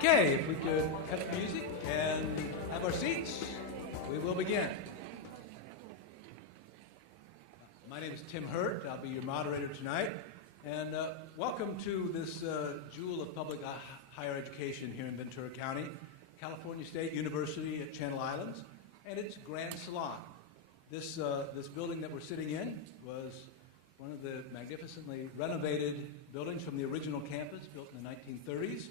Okay, if we could cut the music and have our seats, we will begin. My name is Tim Hurt. I'll be your moderator tonight. And welcome to this jewel of public higher education here in Ventura County, California State University at Channel Islands, and its Grand Salon. This building that we're sitting in was one of the magnificently renovated buildings from the original campus, built in the 1930s.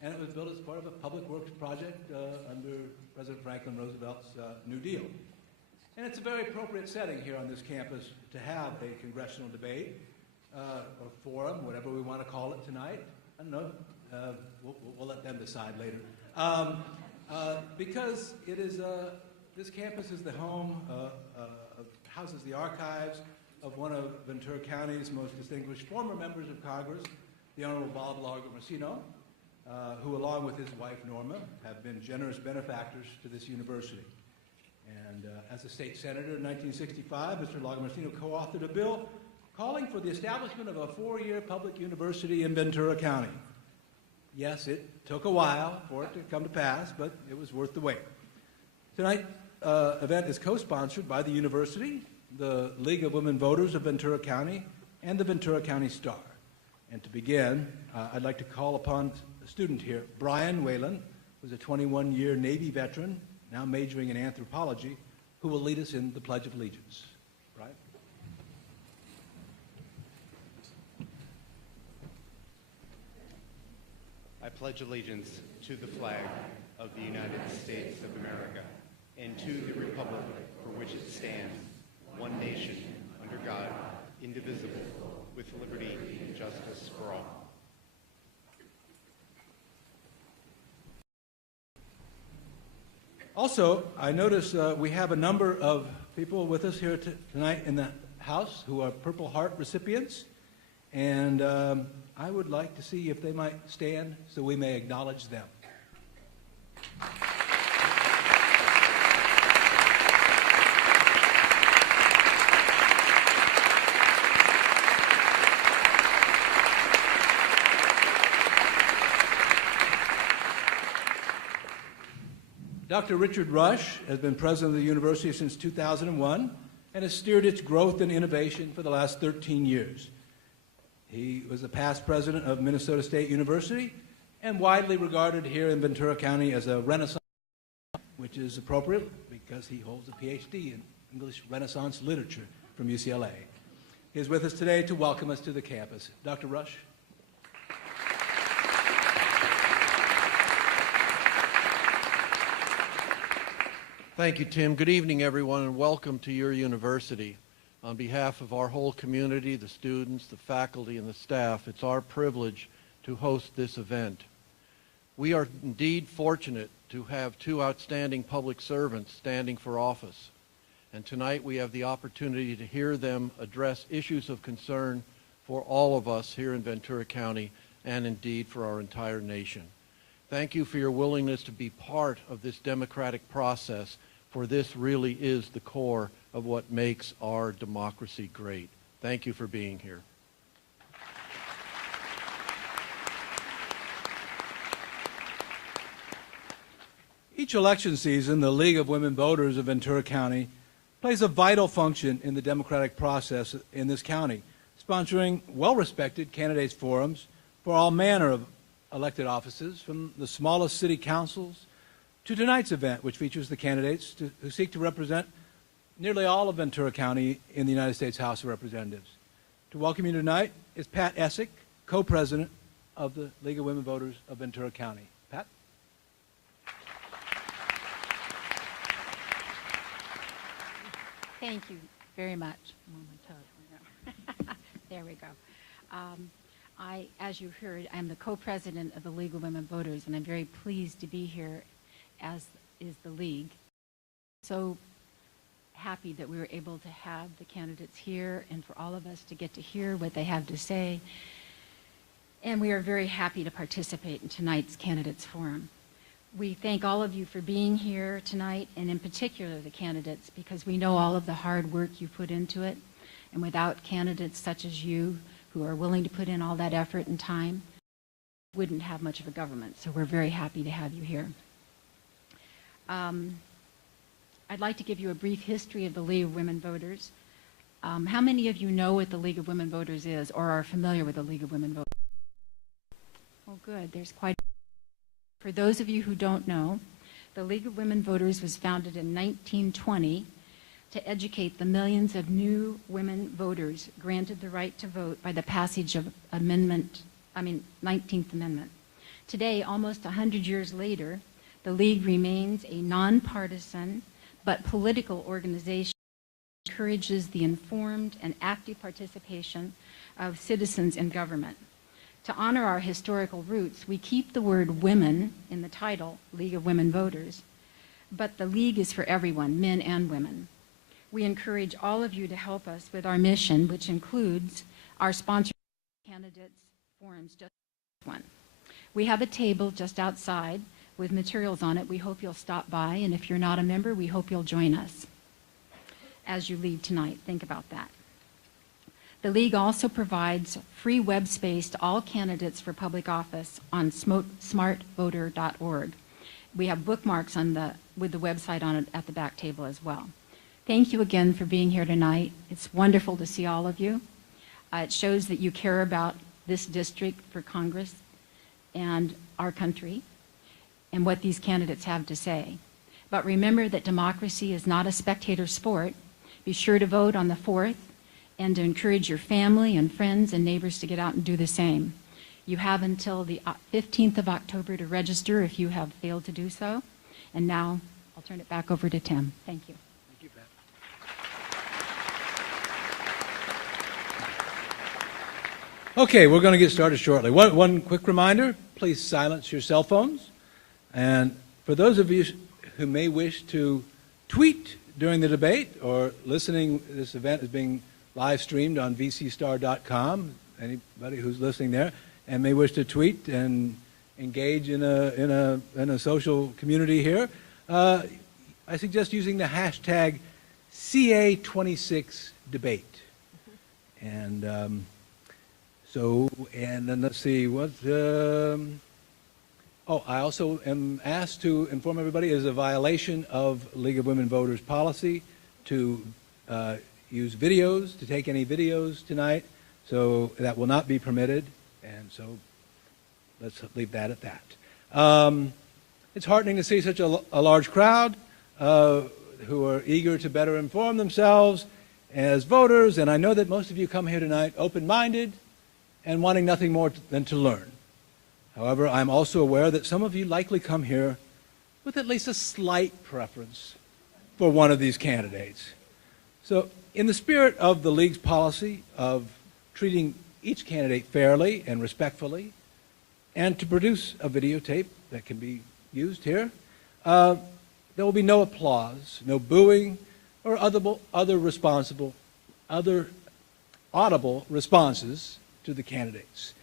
And it was built as part of a public works project under President Franklin Roosevelt's New Deal. And it's a very appropriate setting here on this campus to have a congressional debate, or forum, whatever we want to call it tonight. I don't know. We'll let them decide later. Because it is, this campus is the home, houses the archives of one of Ventura County's most distinguished former members of Congress, the Honorable Bob Lagomarsino, who, along with his wife Norma, have been generous benefactors to this university. And as a state senator in 1965, Mr. Lagomarsino co-authored a bill calling for the establishment of a 4-year public university in Ventura County. Yes, it took a while for it to come to pass, but it was worth the wait. Tonight's event is co-sponsored by the university, the League of Women Voters of Ventura County, and the Ventura County Star. And to begin, I'd like to call upon a student here, Brian Whalen, who's a 21-year Navy veteran, now majoring in anthropology, who will lead us in the Pledge of Allegiance. Brian? I pledge allegiance to the flag of the United States of America and to the republic for which it stands, one nation, under God, indivisible, with liberty and justice for all. Also, I notice we have a number of people with us here tonight in the house who are Purple Heart recipients, and I would like to see if they might stand so we may acknowledge them. Dr. Richard Rush has been president of the university since 2001 and has steered its growth and innovation for the last 13 years. He was the past president of Minnesota State University and widely regarded here in Ventura County as a Renaissance, which is appropriate because he holds a PhD in English Renaissance literature from UCLA. He is with us today to welcome us to the campus. Dr. Rush. Thank you, Tim. Good evening, everyone, and welcome to your university. On behalf of our whole community, the students, the faculty, and the staff, it's our privilege to host this event. We are indeed fortunate to have two outstanding public servants standing for office, and tonight we have the opportunity to hear them address issues of concern for all of us here in Ventura County and indeed for our entire nation. Thank you for your willingness to be part of this democratic process, for this really is the core of what makes our democracy great. Thank you for being here. Each election season, the League of Women Voters of Ventura County plays a vital function in the democratic process in this county, sponsoring well-respected candidates forums for all manner of elected offices, from the smallest city councils to tonight's event, which features the candidates who seek to represent nearly all of Ventura County in the United States House of Representatives. To welcome you tonight is Pat Essick, co-president of the League of Women Voters of Ventura County. Pat? Thank you very much. I'm on my toes. There we go. As you heard, I'm the co-president of the League of Women Voters, and I'm very pleased to be here, as is the League. So happy that we were able to have the candidates here and for all of us to get to hear what they have to say. And we are very happy to participate in tonight's candidates forum. We thank all of you for being here tonight, and in particular the candidates, because we know all of the hard work you put into it. And without candidates such as you, who are willing to put in all that effort and time, wouldn't have much of a government. So we're very happy to have you here. I'd like to give you a brief history of the League of Women Voters. How many of you know what the League of Women Voters is or are familiar with the League of Women Voters? Oh, good. There's quite a... For those of you who don't know, the League of Women Voters was founded in 1920 to educate the millions of new women voters granted the right to vote by the passage of 19th Amendment. Today, almost 100 years later, the League remains a nonpartisan but political organization that encourages the informed and active participation of citizens in government. To honor our historical roots, we keep the word women in the title, League of Women Voters, but the League is for everyone, men and women. We encourage all of you to help us with our mission, which includes our sponsor candidates forums, just one. We have a table just outside with materials on it. We hope you'll stop by, and if you're not a member, we hope you'll join us as you leave tonight. Think about that. The League also provides free web space to all candidates for public office on smartvoter.org. We have bookmarks with the website on it at the back table as well. Thank you again for being here tonight. It's wonderful to see all of you. It shows that you care about this district for Congress and our country and what these candidates have to say. But remember that democracy is not a spectator sport. Be sure to vote on the 4th and to encourage your family and friends and neighbors to get out and do the same. You have until the 15th of October to register if you have failed to do so. And now I'll turn it back over to Tim. Thank you. Thank you, Pat. Okay, we're going to get started shortly. One quick reminder, please silence your cell phones. And for those of you who may wish to tweet during the debate or listening, this event is being live streamed on vcstar.com, anybody who's listening there, and may wish to tweet and engage in a social community here, I suggest using the hashtag CA26debate. And and then let's see, I also am asked to inform everybody it is a violation of League of Women Voters policy to use videos, to take any videos tonight, so that will not be permitted, and so let's leave that at that. It's heartening to see such a large crowd who are eager to better inform themselves as voters, and I know that most of you come here tonight open-minded and wanting nothing more than to learn. However, I'm also aware that some of you likely come here with at least a slight preference for one of these candidates. So, in the spirit of the League's policy of treating each candidate fairly and respectfully, and to produce a videotape that can be used here, there will be no applause, no booing, or other audible responses to the candidates.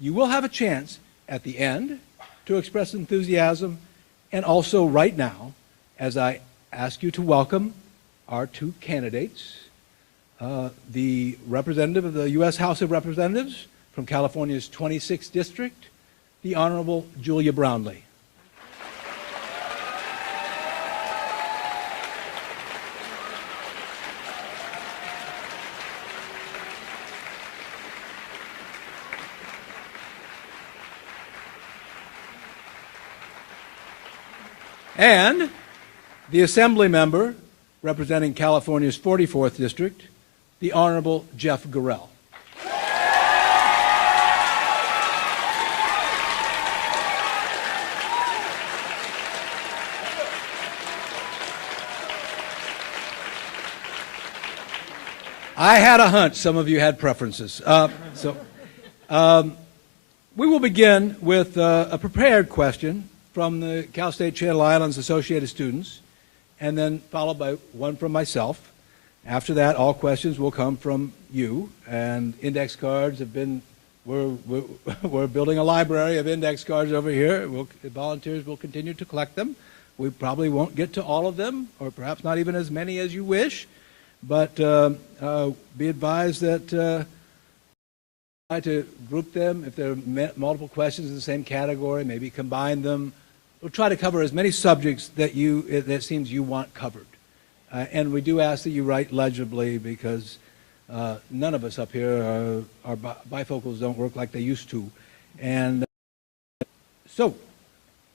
You will have a chance at the end to express enthusiasm, and also right now, as I ask you to welcome our two candidates, the representative of the U.S. House of Representatives from California's 26th District, the Honorable Julia Brownley. And the Assembly member representing California's 44th District, the Honorable Jeff Gorell. I had a hunch some of you had preferences. We will begin with a prepared question from the Cal State Channel Islands Associated Students, and then followed by one from myself. After that, all questions will come from you, and index cards have been, we're building a library of index cards over here. Volunteers will continue to collect them. We probably won't get to all of them, or perhaps not even as many as you wish, but be advised that try to group them. If there are multiple questions in the same category, maybe combine them. We'll try to cover as many subjects that that seems you want covered. And we do ask that you write legibly because none of us up here, our bifocals don't work like they used to. And so,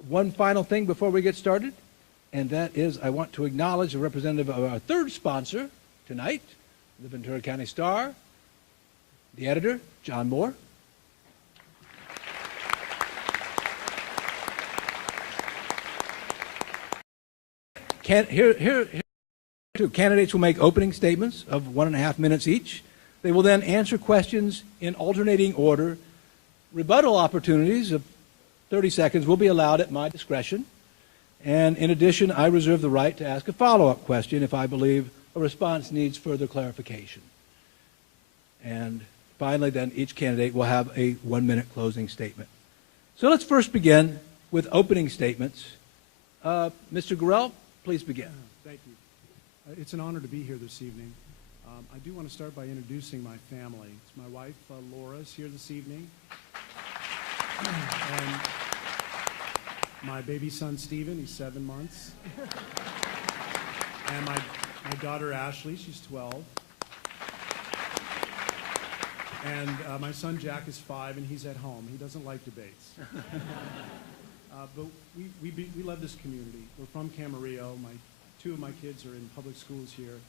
one final thing before we get started, and that is I want to acknowledge a representative of our third sponsor tonight, the Ventura County Star, the editor, John Moore. Candidates will make opening statements of 1.5 minutes each. They will then answer questions in alternating order. Rebuttal opportunities of 30 seconds will be allowed at my discretion. And in addition, I reserve the right to ask a follow-up question if I believe a response needs further clarification. And finally, then, each candidate will have a 1-minute closing statement. So let's first begin with opening statements. Mr. Gorell, please begin. Thank you. It's an honor to be here this evening. I do want to start by introducing my family. It's my wife, Laura, is here this evening. And my baby son, Stephen, he's 7 months. And my daughter, Ashley, she's 12. And my son, Jack, is 5, and he's at home. He doesn't like debates. But we love this community. We're from Camarillo. Two of my kids are in public schools here,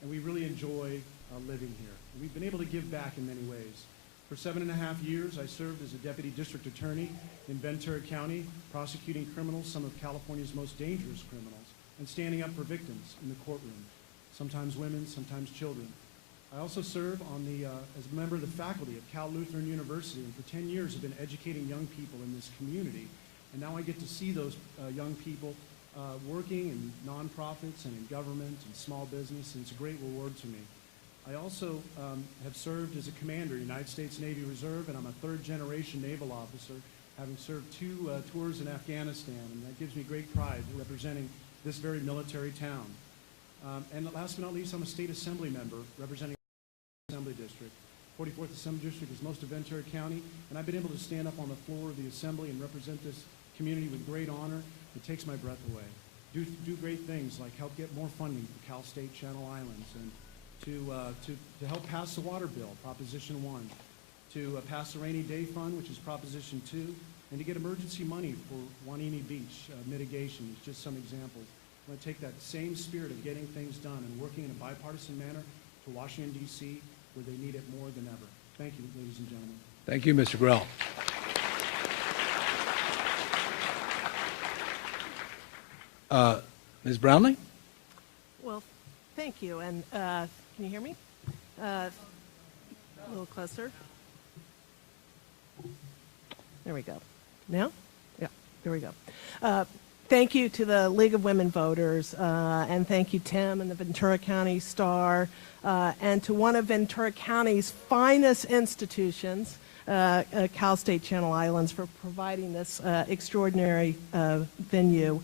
and we really enjoy living here. And we've been able to give back in many ways. For 7.5 years, I served as a deputy district attorney in Ventura County, prosecuting criminals, some of California's most dangerous criminals, and standing up for victims in the courtroom, sometimes women, sometimes children. I also serve as a member of the faculty at Cal Lutheran University, and for 10 years have been educating young people in this community. And now I get to see those young people working in nonprofits and in government and small business, and it's a great reward to me. I also have served as a commander in the United States Navy Reserve, and I'm a third-generation naval officer, having served 2 tours in Afghanistan, and that gives me great pride representing this very military town. And last but not least, I'm a state assembly member representing the Assembly District. 44th Assembly District is most of Ventura County, and I've been able to stand up on the floor of the Assembly and represent this community with great honor. It takes my breath away. Do great things like help get more funding for Cal State Channel Islands, and to help pass the water bill, Proposition 1, to pass the Rainy Day Fund, which is Proposition 2, and to get emergency money for Wanini Beach mitigation is just some examples. I'm going to take that same spirit of getting things done and working in a bipartisan manner to Washington, D.C., where they need it more than ever. Thank you, ladies and gentlemen. Thank you, Mr. Gorell. Ms. Brownley? Well, thank you. And can you hear me? A little closer. There we go. Now? Yeah, there we go. Thank you to the League of Women Voters, and thank you, Tim, and the Ventura County Star, and to one of Ventura County's finest institutions, Cal State Channel Islands, for providing this extraordinary venue.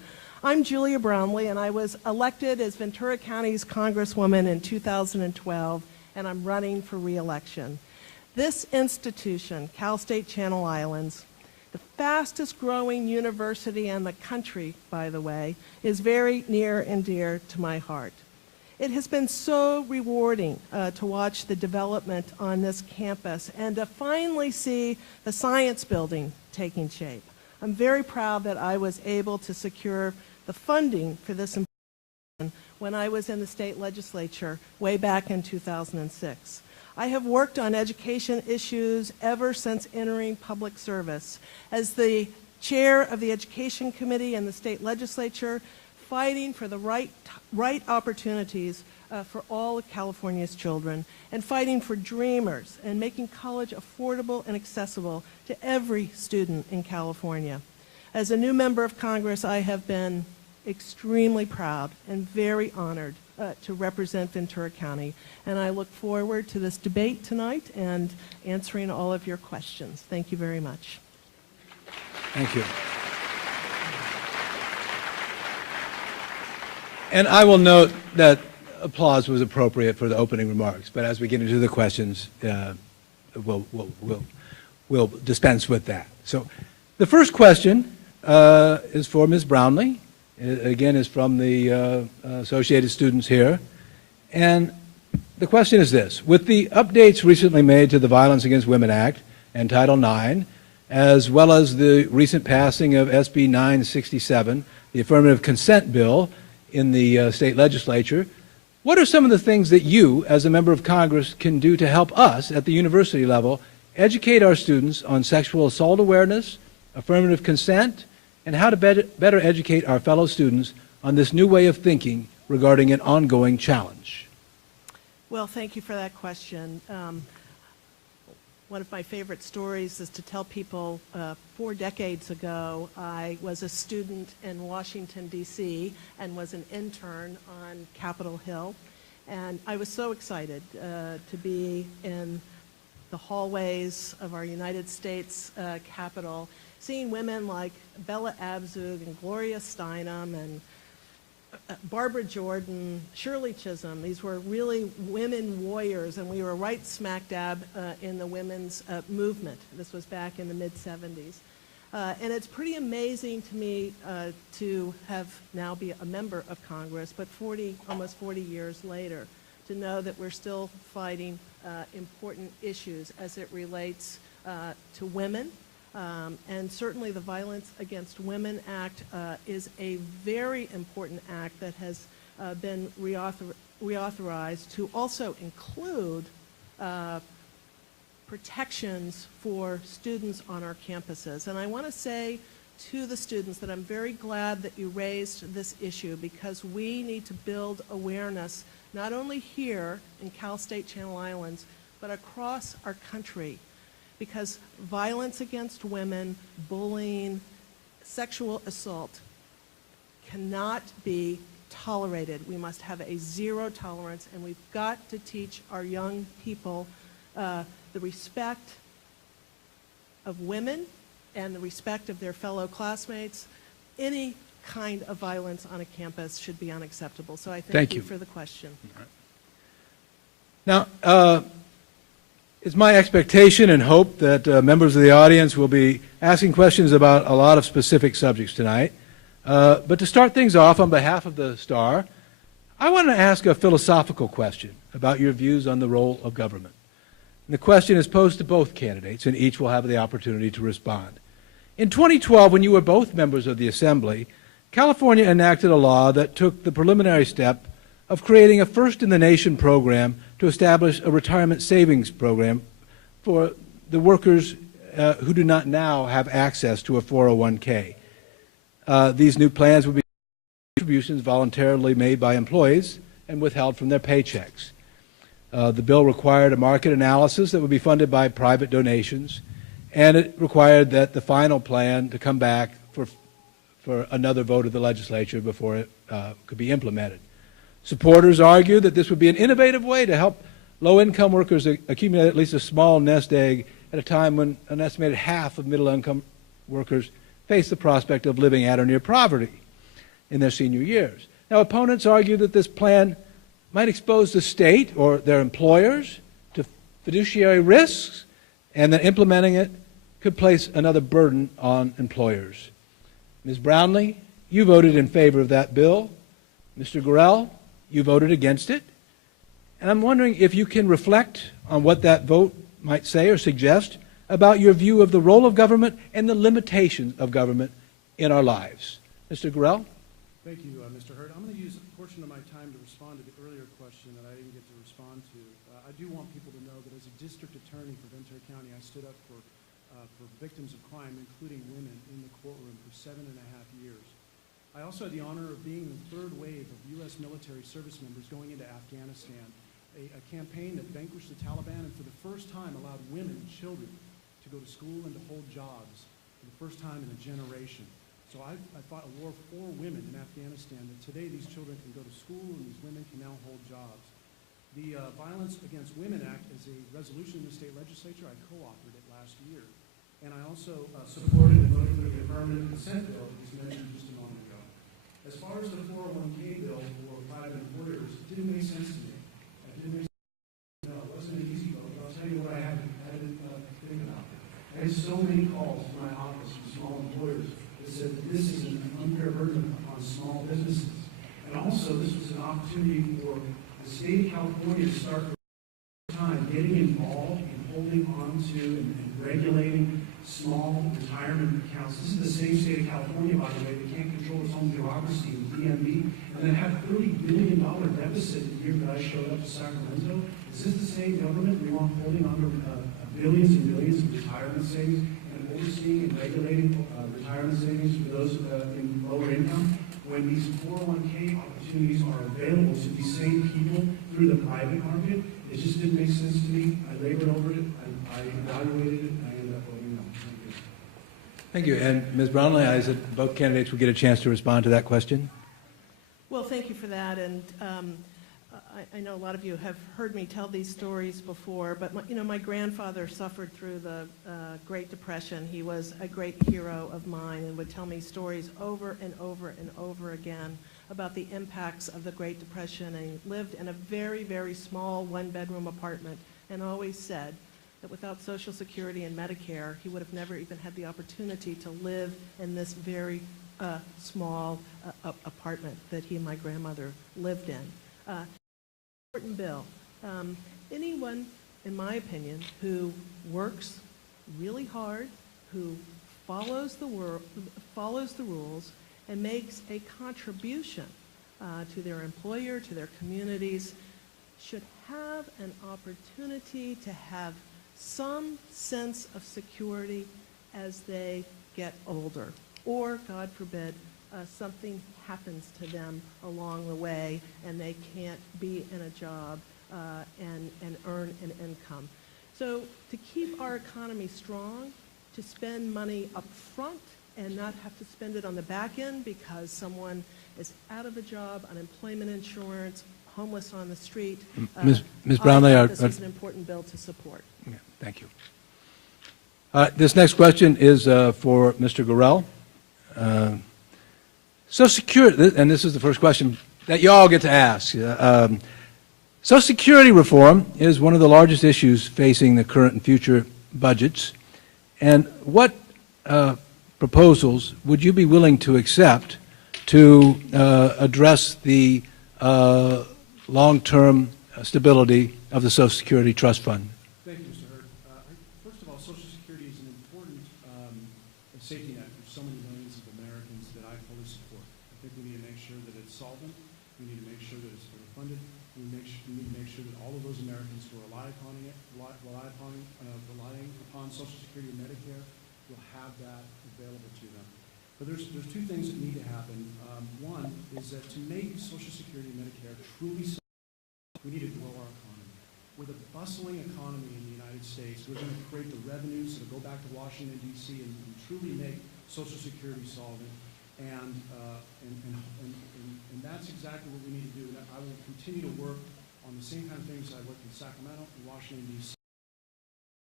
I'm Julia Brownley, and I was elected as Ventura County's Congresswoman in 2012, and I'm running for re-election. This institution, Cal State Channel Islands, the fastest growing university in the country, by the way, is very near and dear to my heart. It has been so rewarding to watch the development on this campus and to finally see the science building taking shape. I'm very proud that I was able to secure the funding for this when I was in the state legislature way back in 2006. I have worked on education issues ever since entering public service. As the chair of the Education Committee in the state legislature, fighting for the right opportunities for all of California's children, and fighting for dreamers and making college affordable and accessible to every student in California. As a new member of Congress, I have been extremely proud and very honored to represent Ventura County, and I look forward to this debate tonight and answering all of your questions. Thank you very much. Thank you. And I will note that applause was appropriate for the opening remarks, but as we get into the questions, will dispense with that. So the first question is for Ms. Brownley. It, again, is from the Associated Students here. And the question is this: with the updates recently made to the Violence Against Women Act and Title IX, as well as the recent passing of SB 967, the affirmative consent bill in the state legislature, what are some of the things that you, as a member of Congress, can do to help us at the university level educate our students on sexual assault awareness, affirmative consent, and how to better educate our fellow students on this new way of thinking regarding an ongoing challenge? Well, thank you for that question. One of my favorite stories is to tell people 4 decades ago, I was a student in Washington, D.C., and was an intern on Capitol Hill. And I was so excited to be in the hallways of our United States Capitol, seeing women like Bella Abzug and Gloria Steinem and Barbara Jordan, Shirley Chisholm. These were really women warriors, and we were right smack dab in the women's movement. This was back in the mid-'70s. And it's pretty amazing to me to have now be a member of Congress, but almost 40 years later, to know that we're still fighting important issues as it relates to women. And certainly the Violence Against Women Act is a very important act that has been reauthorized to also include protections for students on our campuses. And I want to say to the students that I'm very glad that you raised this issue, because we need to build awareness not only here in Cal State Channel Islands, but across our country. Because violence against women, bullying, sexual assault cannot be tolerated. We must have a zero tolerance, and we've got to teach our young people the respect of women and the respect of their fellow classmates. Any kind of violence on a campus should be unacceptable. So I thank you for the question. Now, it's my expectation and hope that members of the audience will be asking questions about a lot of specific subjects tonight. But to start things off, on behalf of the STAR, I want to ask a philosophical question about your views on the role of government. And the question is posed to both candidates, and each will have the opportunity to respond. In 2012, when you were both members of the Assembly, California enacted a law that took the preliminary step of creating a first-in-the-nation program to establish a retirement savings program for the workers who do not now have access to a 401k. These new plans would be contributions voluntarily made by employees and withheld from their paychecks. The bill required a market analysis that would be funded by private donations, and it required that the final plan to come back for another vote of the legislature before it could be implemented. Supporters argue that this would be an innovative way to help low-income workers accumulate at least a small nest egg at a time when an estimated half of middle-income workers face the prospect of living at or near poverty in their senior years. Now, opponents argue that this plan might expose the state or their employers to fiduciary risks, and that implementing it could place another burden on employers. Ms. Brownley, you voted in favor of that bill. Mr. Gorell, you voted against it. And I'm wondering if you can reflect on what that vote might say or suggest about your view of the role of government and the limitations of government in our lives. Mr. Gorell? Thank you, Mr. Hurd. I'm going to use a portion of my time to respond to the earlier question that I didn't get to respond to. I do want people to know that as a district attorney for Ventura County, I stood up for victims of crime, including women, in the courtroom for 7.5 years. I also had the honor of being the third wave of U.S. military service members going into Afghanistan, a campaign that vanquished the Taliban and for the first time allowed women and children to go to school and to hold jobs for the first time in a generation. So I fought a war for women in Afghanistan, that today these children can go to school and these women can now hold jobs. The Violence Against Women Act is a resolution in the state legislature. I co-authored it last year. And I also supported and voted for the affirmative consent bill that was mentioned just a moment ago. As far as the 401k bill for private employers, it didn't make sense to me. It didn't make sense. No, it wasn't an easy vote, but I'll tell you what I had in I had so many calls to my office from small employers that said that this is an unfair burden upon small businesses. And also, this was an opportunity for the state of California to start time getting involved in holding on to and regulating small retirement accounts. This is the same state of California, by the way, that can't control its own bureaucracy with DMV, and then had a $30 billion deficit the year that I showed up to Sacramento. Is this the same government we want holding on to billions and billions of retirement savings and overseeing and regulating retirement savings for those in lower income, when these 401k opportunities are available to these same people through the private market? It just didn't make sense to me. I labored over it, I evaluated it, and I ended up voting no. Thank you. Thank you. And Ms. Brownley, I said both candidates will get a chance to respond to that question. Well, thank you for that, and I know a lot of you have heard me tell these stories before, but my grandfather suffered through the Great Depression. He was a great hero of mine and would tell me stories over and over and over again about the impacts of the Great Depression, and he lived in a very, very small one-bedroom apartment and always said that without Social Security and Medicare, he would have never even had the opportunity to live in this very small apartment that he and my grandmother lived in. Important bill. Anyone, in my opinion, who works really hard, who follows the rules, and makes a contribution to their employer, to their communities, should have an opportunity to have some sense of security as they get older, or, God forbid, something happens to them along the way and they can't be in a job and earn an income. So to keep our economy strong, to spend money up front and not have to spend it on the back end because someone is out of a job, unemployment insurance, homeless on the street. Ms. Brownley, I think this is an important bill to support. Yeah, thank you. This next question is for Mr. Gorell. Social Security, and this is the first question that you all get to ask. Social Security reform is one of the largest issues facing the current and future budgets. And what proposals would you be willing to accept to address the long-term stability of the Social Security Trust Fund? Thank you, Mr. Hurd. First of all, Social Security is an important safety net for so many millions of Americans that I fully support. I think we need to make sure that it's solvent. We need to make sure that it's fully funded. We need to make sure that all of those Americans who are relying upon Social Security and Medicare will have that available to them. But there's two things that need to happen. One is that to make Social Security and Medicare truly solvent, we need to grow our economy. With a bustling economy in the United States, we're going to create the revenues that go back to Washington, D.C. and truly make Social Security solvent. And that's exactly what we need to do. And I will continue to work on the same kind of things I worked in Sacramento and Washington, D.C.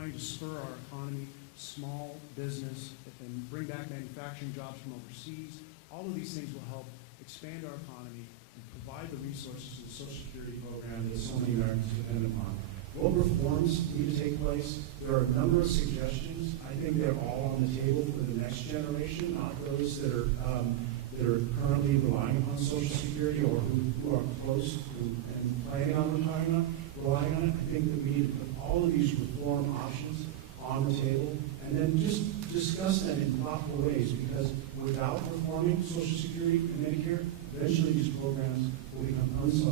Trying to spur our economy, small business, and bring back manufacturing jobs from overseas. All of these things will help expand our economy and provide the resources to the Social Security program that so many Americans depend upon. What reforms need to take place? There are a number of suggestions. I think they're all on the table for the next generation, not those that are currently relying upon Social Security or who are close to and planning on relying on it. I think that we need to put all of these reform options on the table and then just discuss them in thoughtful ways, because without reforming Social Security and Medicare, eventually these programs will become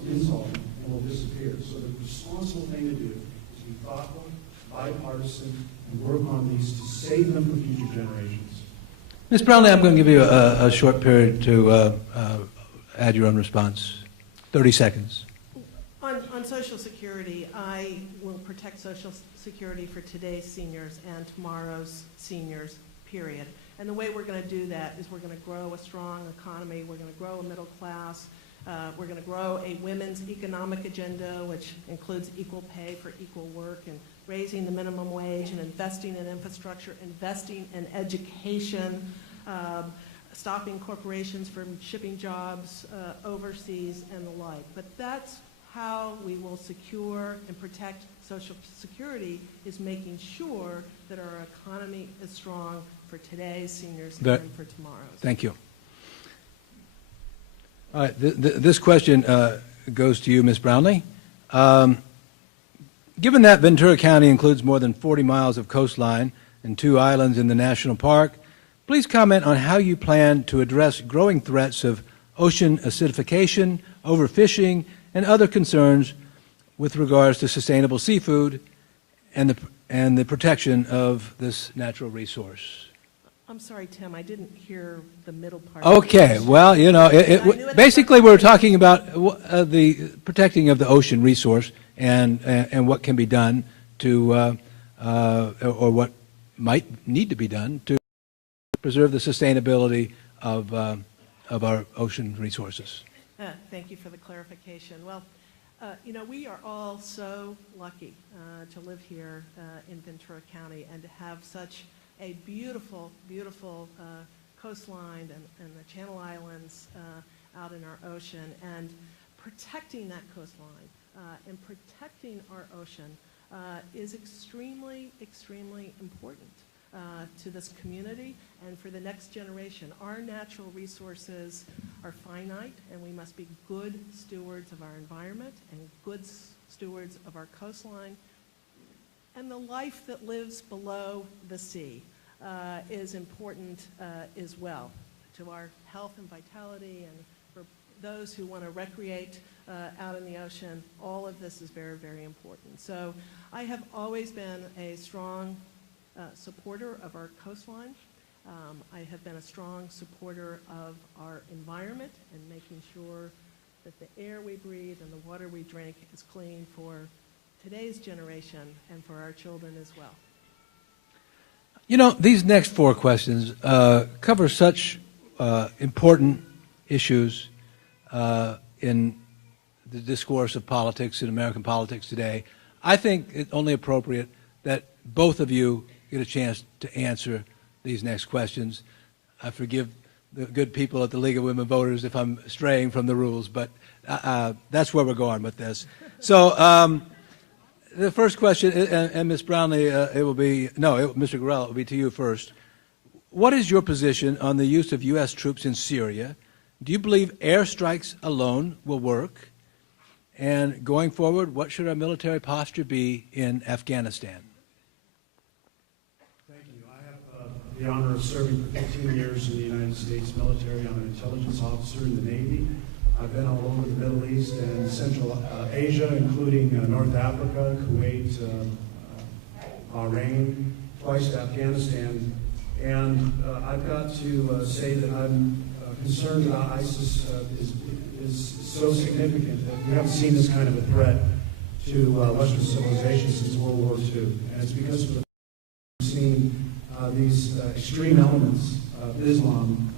insolvent and will disappear. So the responsible thing to do is be thoughtful, bipartisan, and work on these to save them for future generations. Ms. Brownley, I'm going to give you a short period to add your own response. 30 seconds. On Social Security, I will protect Social Security for today's seniors and tomorrow's seniors, period. And the way we're going to do that is we're going to grow a strong economy, we're going to grow a middle class, we're going to grow a women's economic agenda, which includes equal pay for equal work and raising the minimum wage and investing in infrastructure, investing in education, stopping corporations from shipping jobs overseas and the like. But that's how we will secure and protect Social Security is making sure that our economy is strong for today's seniors and for tomorrow's. Thank you. All right, this question goes to you, Ms. Brownley. Given that Ventura County includes more than 40 miles of coastline and 2 islands in the national park, please comment on how you plan to address growing threats of ocean acidification, overfishing, and other concerns with regards to sustainable seafood and the protection of this natural resource. I'm sorry, Tim, I didn't hear the middle part. Okay, well, you know, basically we're talking about the protecting of the ocean resource and what can be done to, or what might need to be done to preserve the sustainability of our ocean resources. Thank you for the clarification. Well, you know, we are all so lucky to live here in Ventura County and to have such a beautiful, beautiful coastline and the Channel Islands out in our ocean. And protecting that coastline and protecting our ocean is extremely, extremely important to this community and for the next generation. Our natural resources are finite, and we must be good stewards of our environment and good stewards of our coastline. And the life that lives below the sea is important as well to our health and vitality, and for those who want to recreate out in the ocean. All of this is very, very important. So I have always been a strong supporter of our coastline. I have been a strong supporter of our environment and making sure that the air we breathe and the water we drink is clean for today's generation and for our children as well. You know, these next 4 questions cover such important issues in the discourse of politics in American politics today. I think it's only appropriate that both of you get a chance to answer these next questions. I forgive the good people at the League of Women Voters if I'm straying from the rules, but that's where we're going with this. So the first question, and Ms. Brownley, Mr. Gorell, it will be to you first. What is your position on the use of U.S. troops in Syria? Do you believe airstrikes alone will work? And going forward, what should our military posture be in Afghanistan? Thank you. I have the honor of serving for 15 years in the United States military. I'm an intelligence officer in the Navy. I've been all over the Middle East and Central Asia, including North Africa, Kuwait, Bahrain, twice to Afghanistan. And I've got to say that I'm concerned about ISIS is so significant that we haven't seen this kind of a threat to Western civilization since World War II. And it's because of the we've seen these extreme elements of Islam,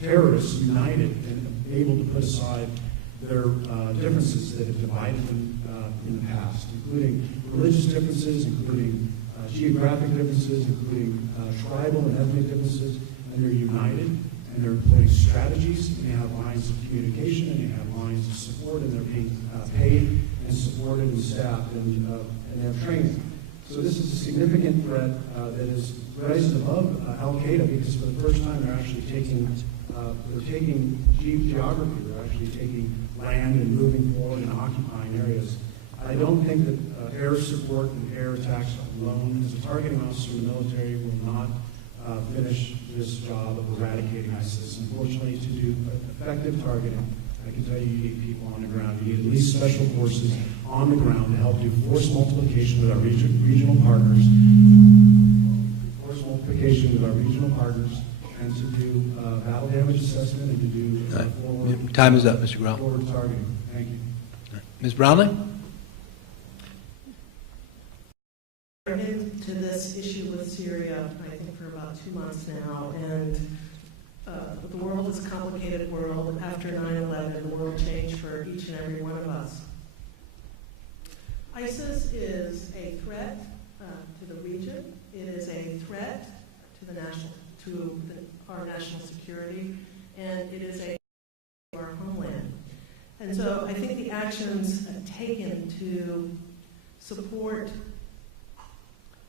terrorists united and able to put aside their differences that have divided them in the past, including religious differences, including geographic differences, including tribal and ethnic differences, and they're united, and they're employing strategies, and they have lines of communication, and they have lines of support, and they're being paid and supported and staffed, and they have training. So this is a significant threat that is raised above Al-Qaeda, because for the first time they're actually taking geography, they're actually taking land and moving forward and occupying areas. I don't think that air support and air attacks alone, as a targeting officer in the military, will not finish this job of eradicating ISIS. Unfortunately, to do effective targeting, I can tell you need people on the ground. You need at least special forces on the ground to help do force multiplication with our regional partners, and to do battle damage assessment and to do forward. Time is up, Mr. Gorell. Forward targeting. Thank you. Ms. Brownley? We're into this issue with Syria, I think, for about 2 months now, and the world is a complicated world. After 9/11, the world changed for each and every one of us. ISIS is a threat to the region. It is a threat to our national security, and it is a our homeland. And so I think the actions taken to support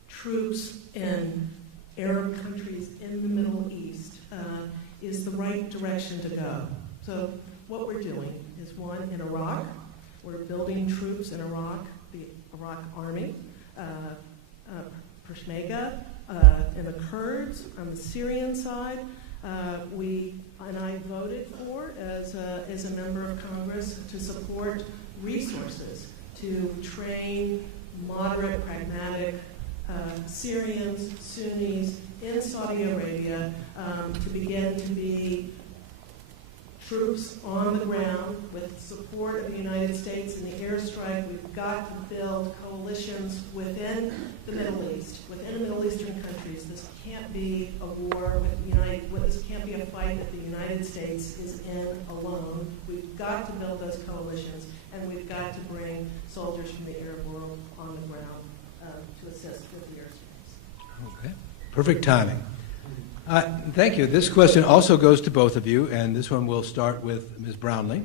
troops in Arab countries in the Middle East is the right direction to go. So what we're doing is, one, in Iraq, we're building troops in Iraq, the Iraq Army, Peshmerga, and the Kurds on the Syrian side. I voted for, as a member of Congress, to support resources to train moderate, pragmatic Syrians, Sunnis in Saudi Arabia to begin to be troops on the ground with support of the United States in the airstrike. We've got to build coalitions within the Middle East, within Middle Eastern countries. This can't be a war this can't be a fight that the United States is in alone. We've got to build those coalitions, and we've got to bring soldiers from the Arab world on the ground to assist with the airstrikes. Okay. Perfect timing. Thank you. This question also goes to both of you, and this one will start with Ms. Brownley.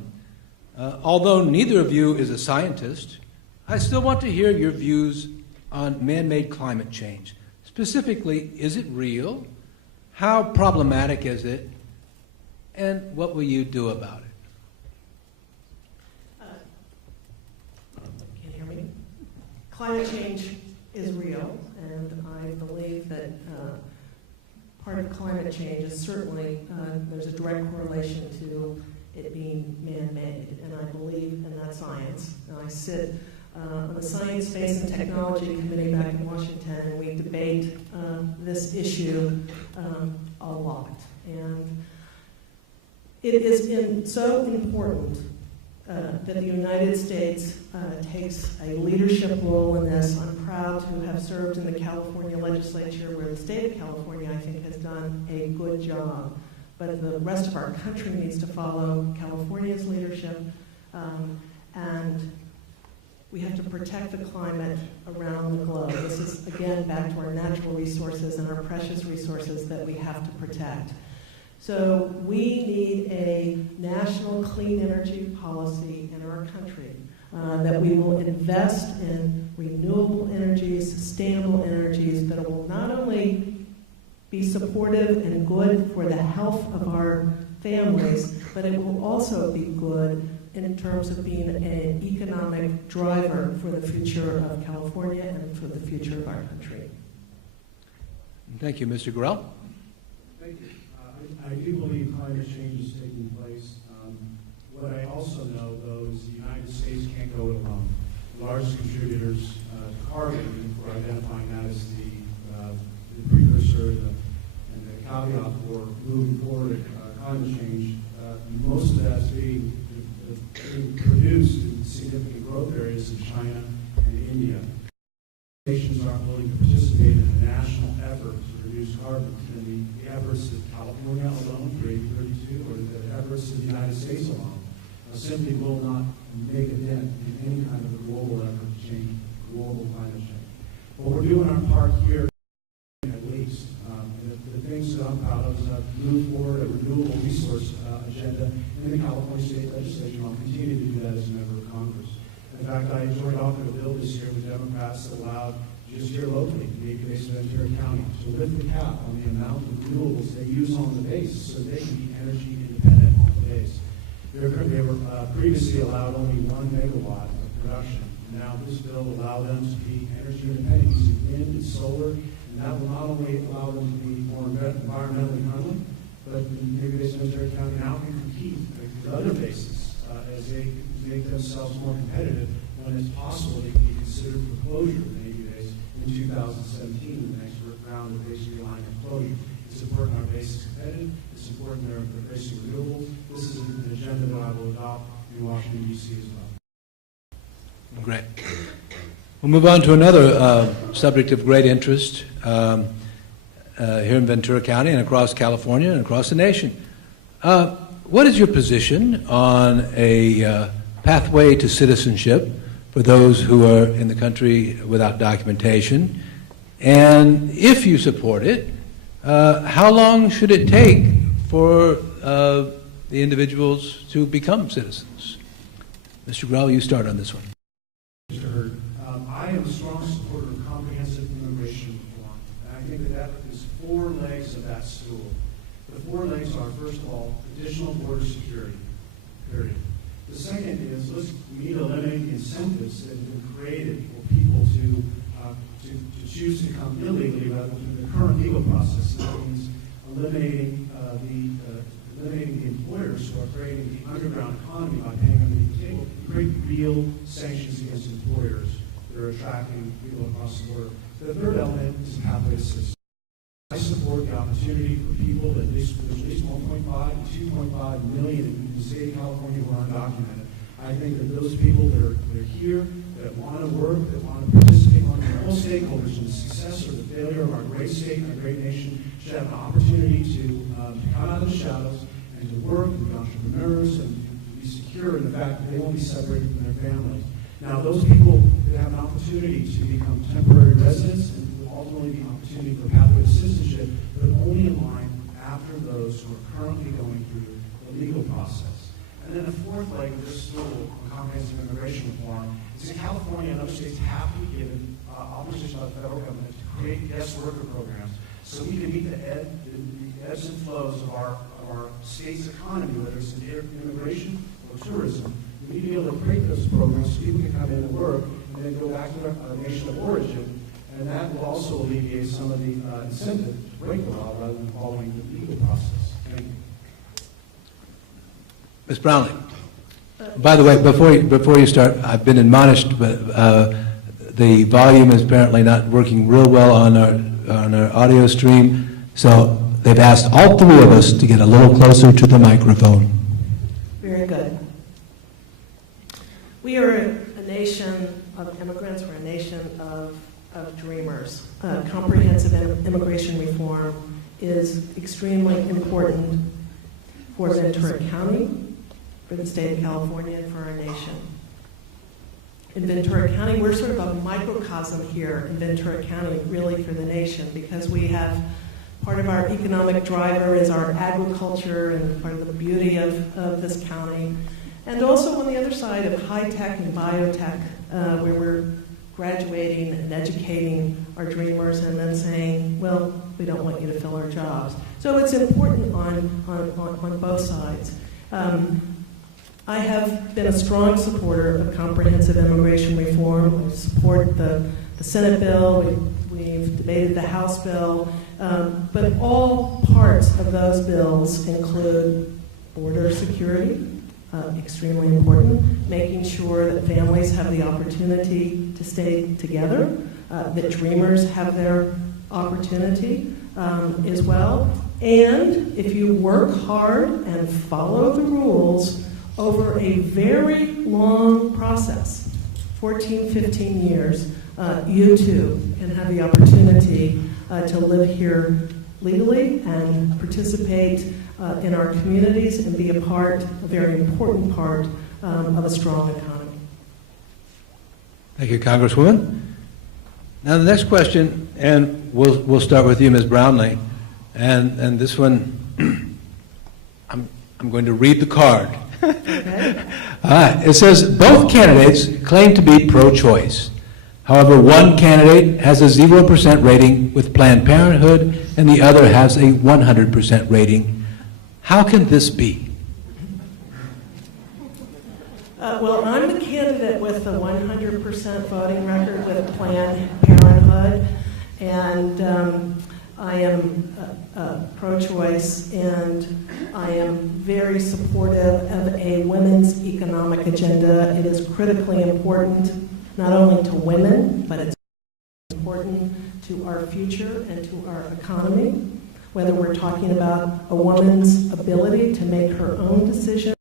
Although neither of you is a scientist, I still want to hear your views on man-made climate change. Specifically, is it real? How problematic is it? And what will you do about it? Can you hear me? Climate change is real, and I believe that part of climate change is certainly, there's a direct correlation to it being man-made, and I believe in that science. And I sit on the Science, Space, and Technology Committee back in Washington, and we debate this issue a lot. And it is so important that the United States takes a leadership role in this. I'm proud to have served in the California legislature, where the state of California, I think, has done a good job. But the rest of our country needs to follow California's leadership, and we have to protect the climate around the globe. This is, again, back to our natural resources and our precious resources that we have to protect. So we need a national clean energy policy in our country that we will invest in renewable energies, sustainable energies that will not only be supportive and good for the health of our families, but it will also be good in terms of being an economic driver for the future of California and for the future of our country. Thank you. Mr. Gorell? Thank you. I do believe climate change is taking place. What I also know, though, is the United States can't go it alone. The largest contributors to carbon, for identifying that as the precursor and the caveat for moving forward climate change, most of that is being produced in significant growth areas in China and India. Nations aren't willing to participate in a national effort to reduce carbon. And the efforts of California alone, 32, or the efforts of the United States alone, simply will not make a dent in any kind of a global effort to change global climate change. But we're doing our part here, at least. The things that I'm proud of is that move forward a renewable resource agenda in the California State Legislature. I'll continue to do that as a member of Congress. In fact, I enjoyed offering a bill this year with Democrats that allowed, just here locally, maybe based in Ventura County, to lift the cap on the amount of renewables they use on the base so they can be energy independent on the base. They were previously allowed only 1 megawatt of production. Now this bill will allow them to be energy independent using wind and solar, and that will not only allow them to be more environmentally friendly, but maybe based in Ventura County now can compete with other bases as they make themselves more competitive when it's possible they can be considered for closure of the Navy base in 2017 in the next round of base realignment closure. It's important our base is competitive. It's important they're embracing renewables. This is an agenda that I will adopt in Washington, D.C. as well. Great. We'll move on to another subject of great interest here in Ventura County and across California and across the nation. What is your position on a pathway to citizenship for those who are in the country without documentation? And if you support it, how long should it take for the individuals to become citizens? Mr. Gorell, you start on this one. Mr. Hurd, I am a strong supporter of comprehensive immigration reform. And I think that is 4 legs of that stool. The 4 legs are, first of all, additional border security, period. The second is, we need to eliminate the incentives that have been created for people to choose to come illegally rather than the current legal process. That means eliminating the employers who are creating the underground economy by paying under the table, create real sanctions against employers that are attracting people across the border. The third element is pathway assistance. I support the opportunity for people, there's at least 1.5 to 2.5 million in the state of California who are undocumented. I think that those people that are here, that want to work, that want to participate, want to be all stakeholders in the success or the failure of our great state and our great nation, should have an opportunity to come out of the shadows and to work and be entrepreneurs and to be secure in the fact that they won't be separated from their families. Now, those people that have an opportunity to become temporary residents and ultimately the opportunity for pathway citizenship, but only in line after those who are currently going through the legal process. And then the fourth leg of this stool on comprehensive immigration reform is that California and other states have to be given authorization by the federal government to create guest worker programs so we can meet the ebbs and flows of our state's economy, whether it's in immigration or tourism. We need to be able to create those programs so people can come in and work and then go back to their nation of origin. And that will also alleviate some of the incentive to break the law rather than following the legal process. Thank you. Ms. Brownley. By the way, before you start, I've been admonished, but the volume is apparently not working real well on our audio stream. So they've asked all 3 of us to get a little closer to the microphone. Very good. We are a nation of immigrants. We're a nation of dreamers. Comprehensive immigration reform is extremely important for Ventura County, for the state of California, and for our nation. In Ventura County, we're sort of a microcosm here in Ventura County, really for the nation, because we have part of our economic driver is our agriculture and part of the beauty of this county. And also on the other side of high tech and biotech, where we're graduating and educating our dreamers and then saying, well, we don't want you to fill our jobs. So it's important on both sides. I have been a strong supporter of comprehensive immigration reform. I support the Senate bill. We've debated the House bill. But all parts of those bills include border security, extremely important, making sure that families have the opportunity to stay together, that dreamers have their opportunity as well. And if you work hard and follow the rules over a very long process, 14, 15 years, you too can have the opportunity to live here legally and participate in our communities and be a very important part of a strong economy. Thank you, Congresswoman. Now the next question, and we'll start with you, Ms. Brownley, and this one, I'm going to read the card. Okay. It says, both candidates claim to be pro-choice. However, one candidate has a 0% rating with Planned Parenthood and the other has a 100% rating. How can this be? Well, I'm the candidate with the 100% voting record with Planned Parenthood, and I am pro-choice, and I am very supportive of a women's economic agenda. It is critically important, not only to women, but it's important to our future and to our economy, whether we're talking about a woman's ability to make her own decisions,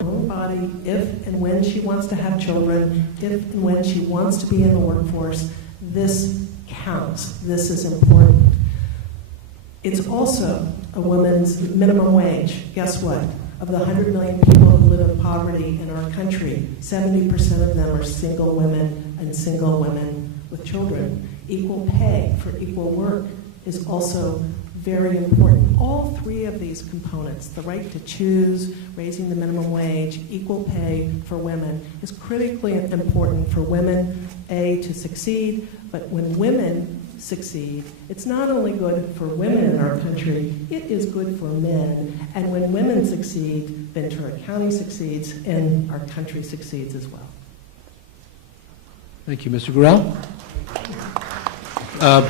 her own body, if and when she wants to have children, if and when she wants to be in the workforce. This counts. This is important. It's also a woman's minimum wage. Guess what? Of the 100 million people who live in poverty in our country, 70% of them are single women and single women with children. Equal pay for equal work is also very important. All three of these components, the right to choose, raising the minimum wage, equal pay for women, is critically important for women, A, to succeed, but when women succeed, it's not only good for women in our country, it is good for men. And when women succeed, Ventura County succeeds, and our country succeeds as well. Thank you, Mr. Gorell.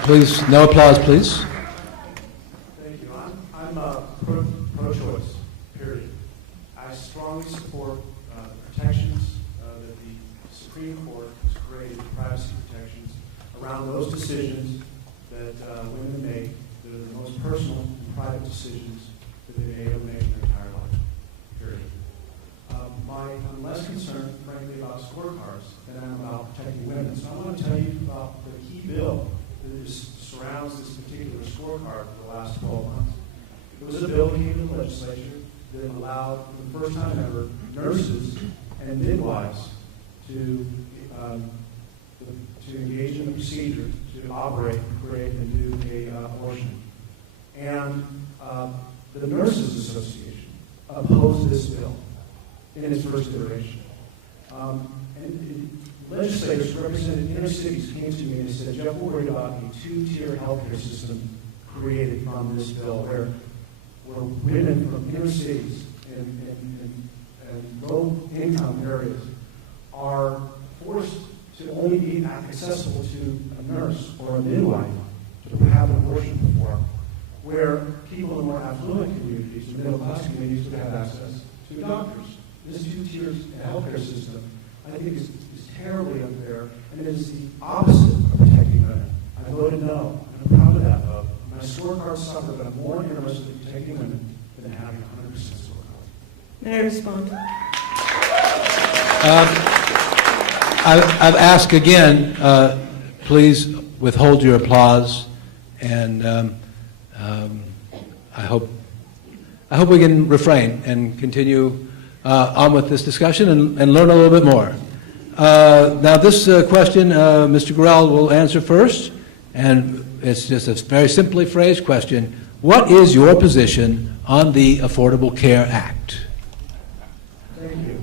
Please, no applause, please. Thank you. I'm pro-choice, period. I strongly support the protections that the Supreme Court has created, privacy protections, around those decisions that women make, that are the most personal and private decisions that they may ever make in their entire life, period. I'm less concerned, frankly, about scorecards than I'm about protecting women. So I want to tell you about the key bill that surrounds this particular scorecard for the last 12 months. It was a bill that came to the legislature that allowed, for the first time ever, nurses and midwives to engage in a procedure to operate, create, and do an abortion. And the Nurses Association opposed this bill in its first iteration. And legislators who represented inner cities came to me and said, Jeff, we're worried about a two-tier healthcare system created from this bill where women from inner cities and low-income areas are forced to only be accessible to a nurse or a midwife to have an abortion performed, where people in more affluent communities, the middle-class communities, would have access to doctors. This two-tier healthcare system, I think, is terribly unfair, and it is the opposite of protecting women. I voted no, and I'm proud of that vote. My scorecard suffered, but I'm more interested in protecting women than having 100% scorecard. May I respond? I've asked again, please withhold your applause, and I hope we can refrain and continue on with this discussion and learn a little bit more. Now this question, Mr. Gorell will answer first, and it's just a very simply phrased question. What is your position on the Affordable Care Act? Thank you.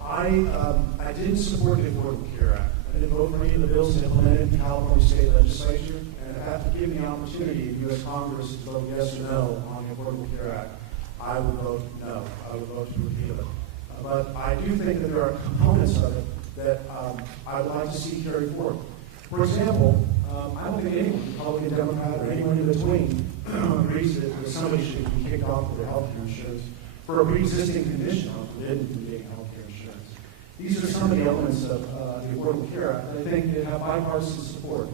I didn't support the Affordable Care Act. I didn't vote for any of the bills implemented in the California State Legislature, and if I have to give me the opportunity in U.S. Congress to vote yes or no on the Affordable Care Act, I would vote no. I would vote to repeal it. But I do think that there are components of it that I would like to see carried forward. For example, I don't think anyone, Republican, Democrat, or anyone in between, agrees that somebody should be kicked off of their health care insurance for a pre-existing condition or forbidden from getting health care insurance. These are some of the elements of the Affordable Care Act that I think that have bipartisan support.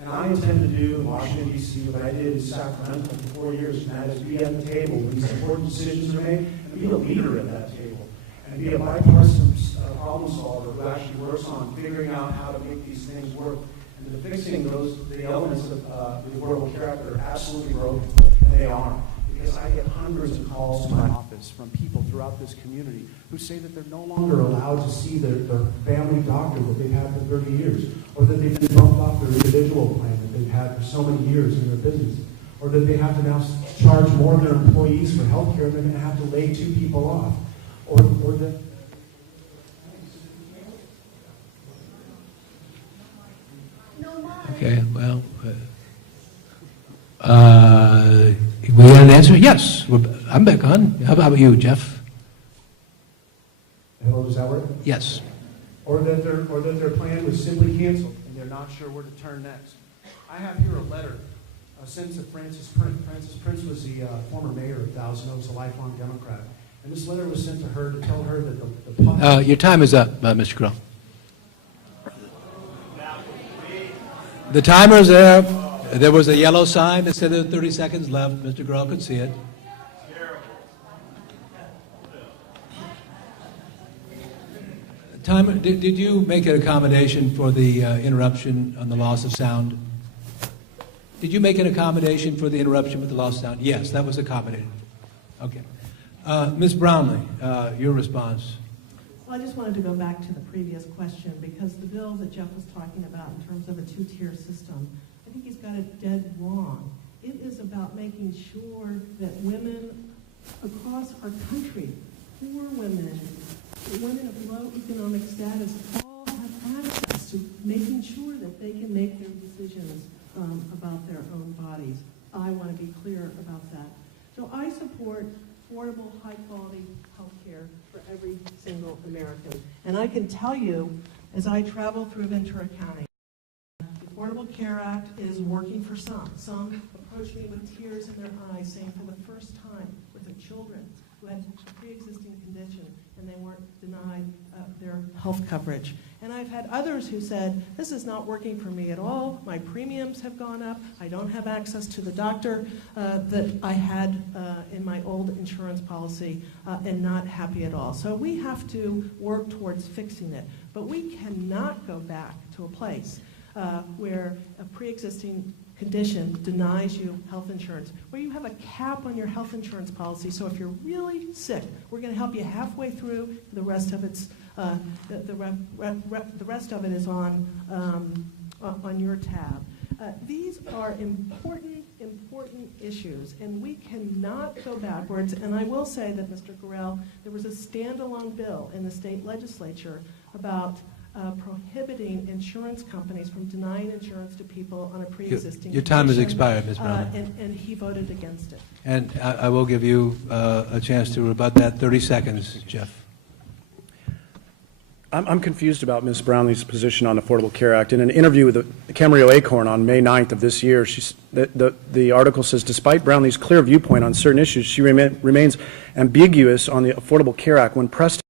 And I intend to do in Washington, D.C. what I did in Sacramento for 4 years, and that is be at the table when these important decisions are made and be a leader at that table. And be a bipartisan problem solver who actually works on figuring out how to make these things work and to fixing the elements of the Affordable Care Act that are absolutely broken, and they are. Because I get hundreds of calls to my office from people throughout this community who say that they're no longer allowed to see their family doctor that they've had for 30 years, or that they've been bumped off their individual plan that they've had for so many years in their business, or that they have to now charge more of their employees for health care and they're going to have to lay 2 people off. Or that Okay, well, we got an answer? Yes, I'm back on. How about you, Jeff? Hello, does that work? Yes. Or that their plan was simply canceled and they're not sure where to turn next. I have here a letter sent to Frances Prince. Frances Prince was the former mayor of Thousand Oaks, a lifelong Democrat. And this letter was sent to her to tell her that the public... Your time is up, Mr. Gorell. The timer is there. There was a yellow sign that said there were 30 seconds left. Mr. Gorell could see it. Timer, did you make an accommodation for the interruption on the loss of sound? Did you make an accommodation for the interruption with the loss of sound? Yes, that was accommodated. Okay. Ms. Brownley, your response. Well, I just wanted to go back to the previous question because the bill that Jeff was talking about in terms of a two-tier system, I think he's got it dead wrong. It is about making sure that women across our country, poor women, women of low economic status, all have access to making sure that they can make their decisions about their own bodies. I want to be clear about that. So I support affordable, high-quality health care for every single American. And I can tell you, as I travel through Ventura County, the Affordable Care Act is working for some. Some approach me with tears in their eyes, saying for the first time with their children who had a pre-existing condition and they weren't denied their health coverage. And I've had others who said, this is not working for me at all. My premiums have gone up. I don't have access to the doctor that I had in my old insurance policy, and not happy at all. So we have to work towards fixing it. But we cannot go back to a place where a pre-existing condition denies you health insurance, where you have a cap on your health insurance policy. So if you're really sick, we're going to help you halfway through. The rest of it's the rest of it is on your tab. These are important issues, and we cannot go backwards. And I will say that, Mr. Gorell, there was a standalone bill in the state legislature about prohibiting insurance companies from denying insurance to people on a pre-existing Your time has condition, expired, Ms. Brownley. and he voted against it. And I will give you a chance to rebut that. 30 seconds, Jeff. I'm confused about Ms. Brownley's position on the Affordable Care Act. In an interview with the Camarillo Acorn on May 9th of this year, the article says, despite Brownley's clear viewpoint on certain issues, she remains ambiguous on the Affordable Care Act. When pressed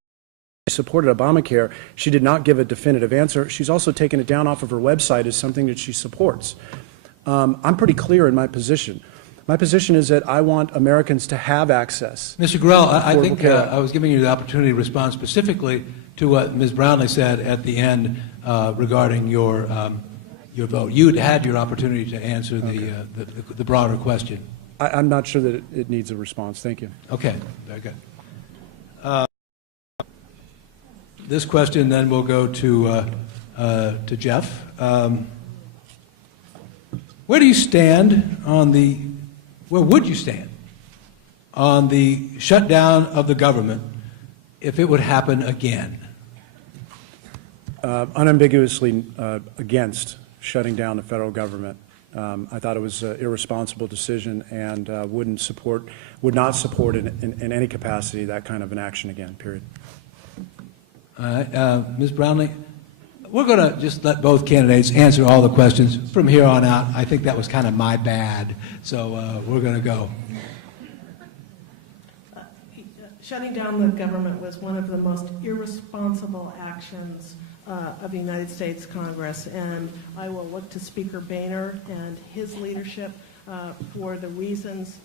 supported Obamacare, she did not give a definitive answer. She's also taken it down off of her website as something that she supports. I'm pretty clear in my position. My position is that I want Americans to have access. Mr. Gorell, I think I was giving you the opportunity to respond specifically to what Ms. Brownley said at the end regarding your vote. You had your opportunity to answer the broader question. I'm not sure that it needs a response. Thank you. Okay, very good. This question then will go to Jeff. Where do you stand on where would you stand on the shutdown of the government if it would happen again? Unambiguously against shutting down the federal government. I thought it was an irresponsible decision and would not support in any capacity that kind of an action again, period. All right, Ms. Brownley, we're going to just let both candidates answer all the questions from here on out. I think that was kind of my bad, so we're going to go. Shutting down the government was one of the most irresponsible actions of the United States Congress, and I will look to Speaker Boehner and his leadership for the reasons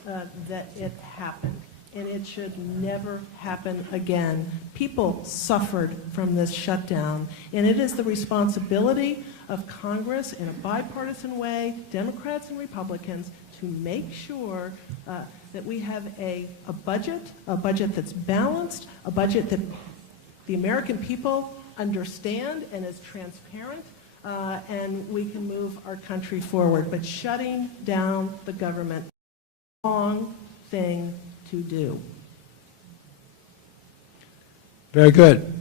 that it happened. And it should never happen again. People suffered from this shutdown, and it is the responsibility of Congress in a bipartisan way, Democrats and Republicans, to make sure that we have a budget that's balanced, a budget that the American people understand and is transparent, and we can move our country forward. But shutting down the government is the wrong thing to do. Very good.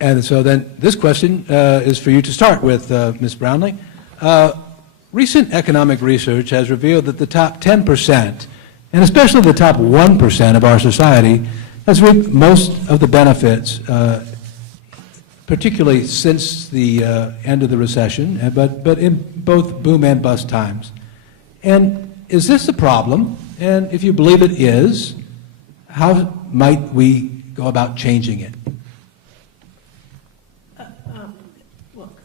And so then this question is for you to start with, Ms. Brownley. Recent economic research has revealed that the top 10%, and especially the top 1% of our society, has reaped most of the benefits, particularly since the end of the recession, but in both boom and bust times. And is this a problem? And if you believe it is, how might we go about changing it? Look,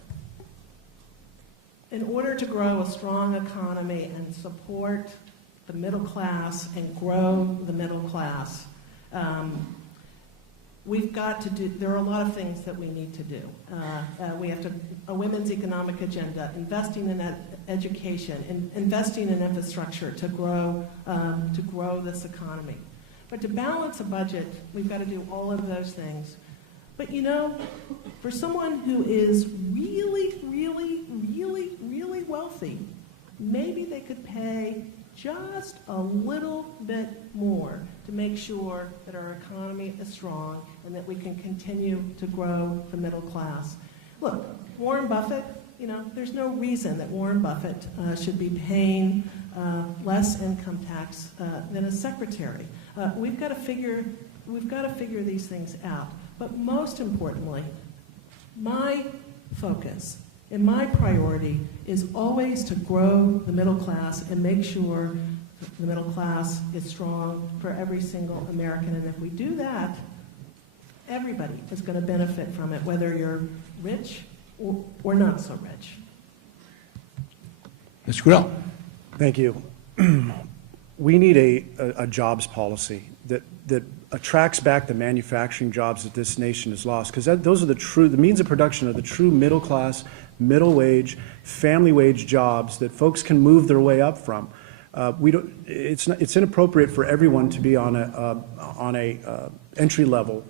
in order to grow a strong economy and support the middle class and grow the middle class, we've got to do, there are a lot of things that we need to do. We have to, a women's economic agenda, investing in education, investing in infrastructure to grow this economy. But to balance a budget, we've got to do all of those things. But you know, for someone who is really, really, really, really wealthy, maybe they could pay just a little bit more to make sure that our economy is strong and that we can continue to grow the middle class. Look, Warren Buffett, you know, there's no reason that Warren Buffett should be paying less income tax than a secretary. We've got to figure these things out. But most importantly, my focus and my priority is always to grow the middle class and make sure the middle class is strong for every single American. And if we do that, everybody is going to benefit from it, whether you're rich or not so rich. Mr. Gorell. Thank you. We need a jobs policy that attracts back the manufacturing jobs that this nation has lost, because those are the means of production are the true middle class, middle wage, family wage jobs that folks can move their way up from. It's inappropriate for everyone to be on a entry level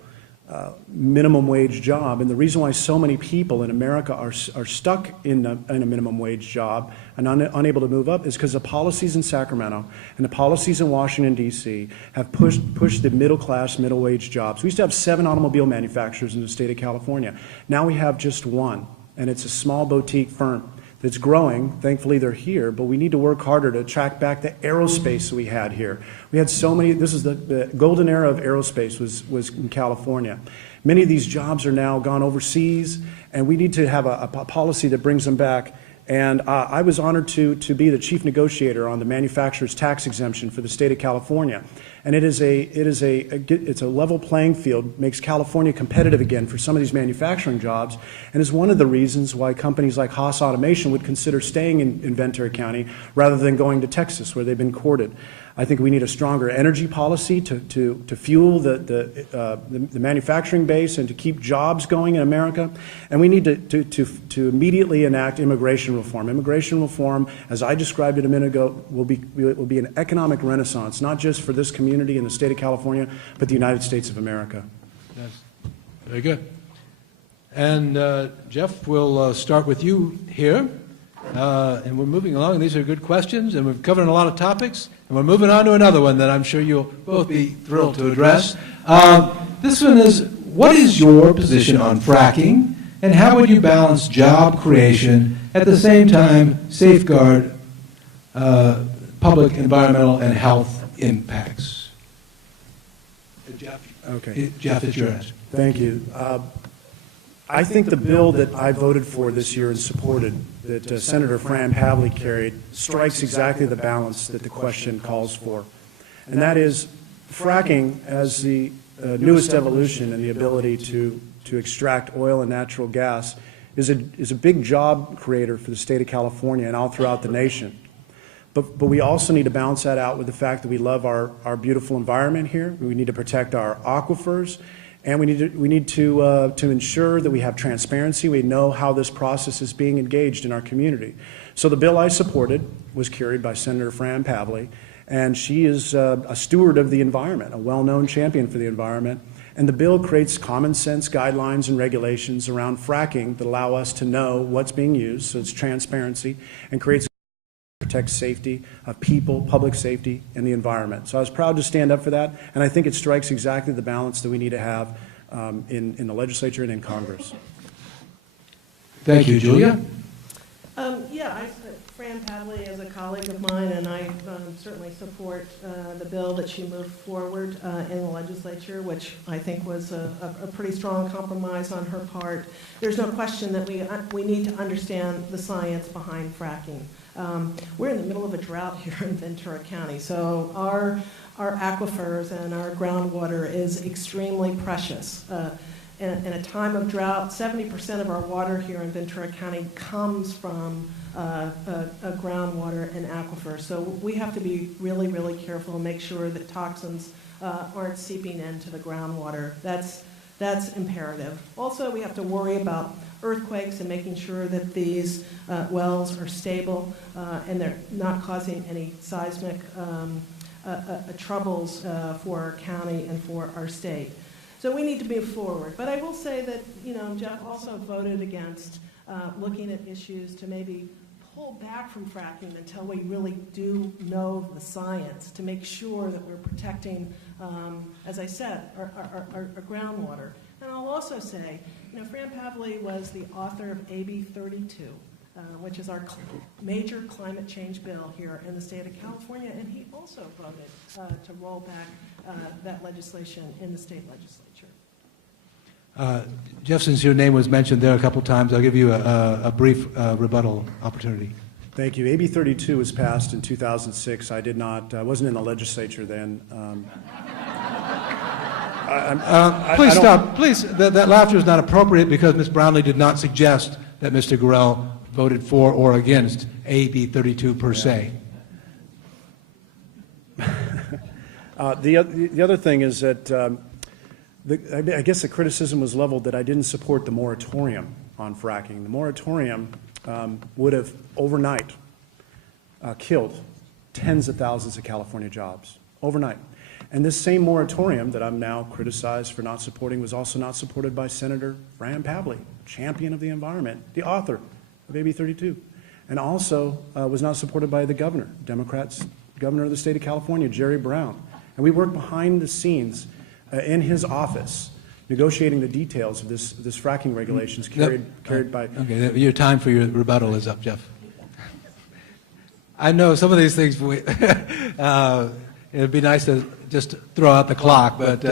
minimum wage job, and the reason why so many people in America are stuck in a minimum wage job and unable to move up is because the policies in Sacramento and the policies in Washington, D.C. have pushed the middle class, middle wage jobs. We used to have 7 automobile manufacturers in the state of California. Now we have just 1, and it's a small boutique firm that's growing. Thankfully they're here, but we need to work harder to track back the aerospace we had here. We had so many, this is the golden era of aerospace was in California. Many of these jobs are now gone overseas, and we need to have a policy that brings them back. And I was honored to be the chief negotiator on the manufacturer's tax exemption for the state of California. And it's a level playing field, makes California competitive again for some of these manufacturing jobs, and is one of the reasons why companies like Haas Automation would consider staying in Ventura County rather than going to Texas, where they've been courted. I think we need a stronger energy policy to fuel the manufacturing base and to keep jobs going in America. And we need to immediately enact immigration reform. Immigration reform, as I described it a minute ago, will be an economic renaissance, not just for this community in the state of California, but the United States of America. Yes. Very good. And Jeff, we'll start with you here. And we're moving along. These are good questions, and we've covered a lot of topics. And we're moving on to another one that I'm sure you'll both be thrilled to address. This one is, what is your position on fracking, and how would you balance job creation at the same time safeguard public, environmental, and health impacts? Jeff, Okay. Jeff, it's yours. Thank you. I think the bill that I voted for this year and supported, that Senator Fran Pavley carried, strikes exactly the balance that the question calls for. And that is, fracking as the newest evolution in the ability to extract oil and natural gas is a big job creator for the state of California and all throughout the nation. But we also need to balance that out with the fact that we love our beautiful environment here. We need to protect our aquifers. And we need to ensure that we have transparency. We know how this process is being engaged in our community. So the bill I supported was carried by Senator Fran Pavley, and she is a steward of the environment, a well-known champion for the environment. And the bill creates common sense guidelines and regulations around fracking that allow us to know what's being used, so it's transparency, and creates protect safety of people, public safety, and the environment. So I was proud to stand up for that, and I think it strikes exactly the balance that we need to have in the legislature and in Congress. Thank you, Julia. Fran Pavley is a colleague of mine, and I certainly support the bill that she moved forward in the legislature, which I think was a pretty strong compromise on her part. There's no question that we need to understand the science behind fracking. We're in the middle of a drought here in Ventura County, so our aquifers and our groundwater is extremely precious. In a time of drought, 70% of our water here in Ventura County comes from groundwater and aquifer. So we have to be really, really careful and make sure that toxins aren't seeping into the groundwater. That's imperative. Also, we have to worry about earthquakes and making sure that these wells are stable and they're not causing any seismic troubles for our county and for our state. So we need to move forward. But I will say that, Jeff also voted against looking at issues to maybe pull back from fracking until we really do know the science to make sure that we're protecting, as I said, our groundwater. And I'll also say, Fran Pavley was the author of AB 32, which is our major climate change bill here in the state of California, and he also voted to roll back that legislation in the state legislature. Jeff, since your name was mentioned there a couple times, I'll give you a brief rebuttal opportunity. Thank you. AB 32 was passed in 2006. I wasn't in the legislature then. Please stop. Please, that laughter is not appropriate because Ms. Brownley did not suggest that Mr. Gorell voted for or against AB 32 per se. The other thing is that I guess the criticism was leveled that I didn't support the moratorium on fracking. The moratorium would have overnight killed tens of thousands of California jobs, overnight. And this same moratorium that I'm now criticized for not supporting was also not supported by Senator Fran Pavley, champion of the environment, the author of AB 32, and also was not supported by the governor, Democrats, governor of the state of California, Jerry Brown. And we worked behind the scenes in his office, negotiating the details of this fracking regulations carried by... Okay, your time for your rebuttal is up, Jeff. I know some of these things, it'd be nice to just throw out the clock, but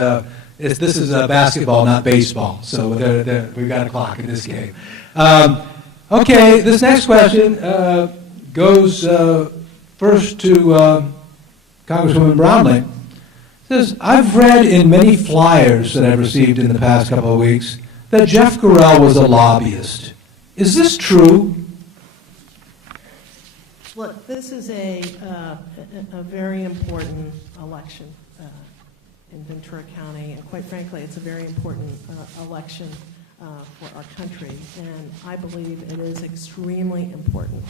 this is basketball, not baseball, so we've got a clock in this game. Okay, this next question goes first to Congresswoman Brownley. It says, I've read in many flyers that I've received in the past couple of weeks that Jeff Gorell was a lobbyist. Is this true? Look, this is a very important election in Ventura County, and quite frankly, it's a very important election for our country. And I believe it is extremely important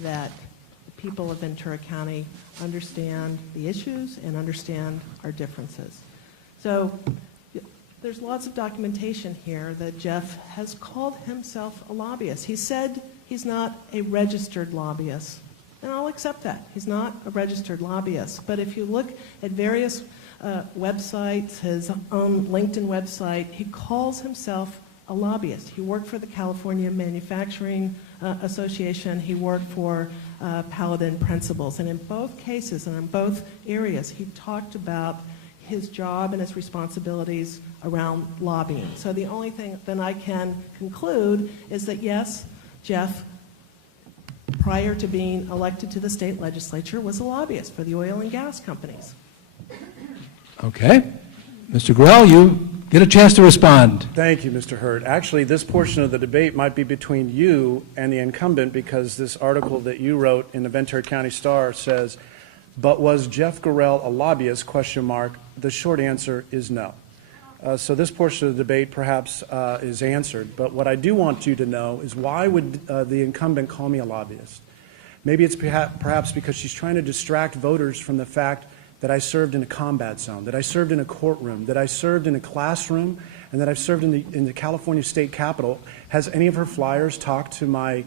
that the people of Ventura County understand the issues and understand our differences. So there's lots of documentation here that Jeff has called himself a lobbyist. He said he's not a registered lobbyist, and I'll accept that. He's not a registered lobbyist. But if you look at various websites, his own LinkedIn website, he calls himself a lobbyist. He worked for the California Manufacturing Association. He worked for Paladin Principles. And in both cases and in both areas, he talked about his job and his responsibilities around lobbying. So the only thing that I can conclude is that, yes, Jeff, prior to being elected to the state legislature, was a lobbyist for the oil and gas companies. Okay. Mr. Gorell, you get a chance to respond. Thank you, Mr. Hurd. Actually, this portion of the debate might be between you and the incumbent, because this article that you wrote in the Ventura County Star says, but was Jeff Gorell a lobbyist, ? The short answer is no. So this portion of the debate perhaps is answered. But what I do want you to know is, why would the incumbent call me a lobbyist? Maybe it's perhaps because she's trying to distract voters from the fact that I served in a combat zone, that I served in a courtroom, that I served in a classroom, and that I've served in the California State Capitol. Has any of her flyers talked to my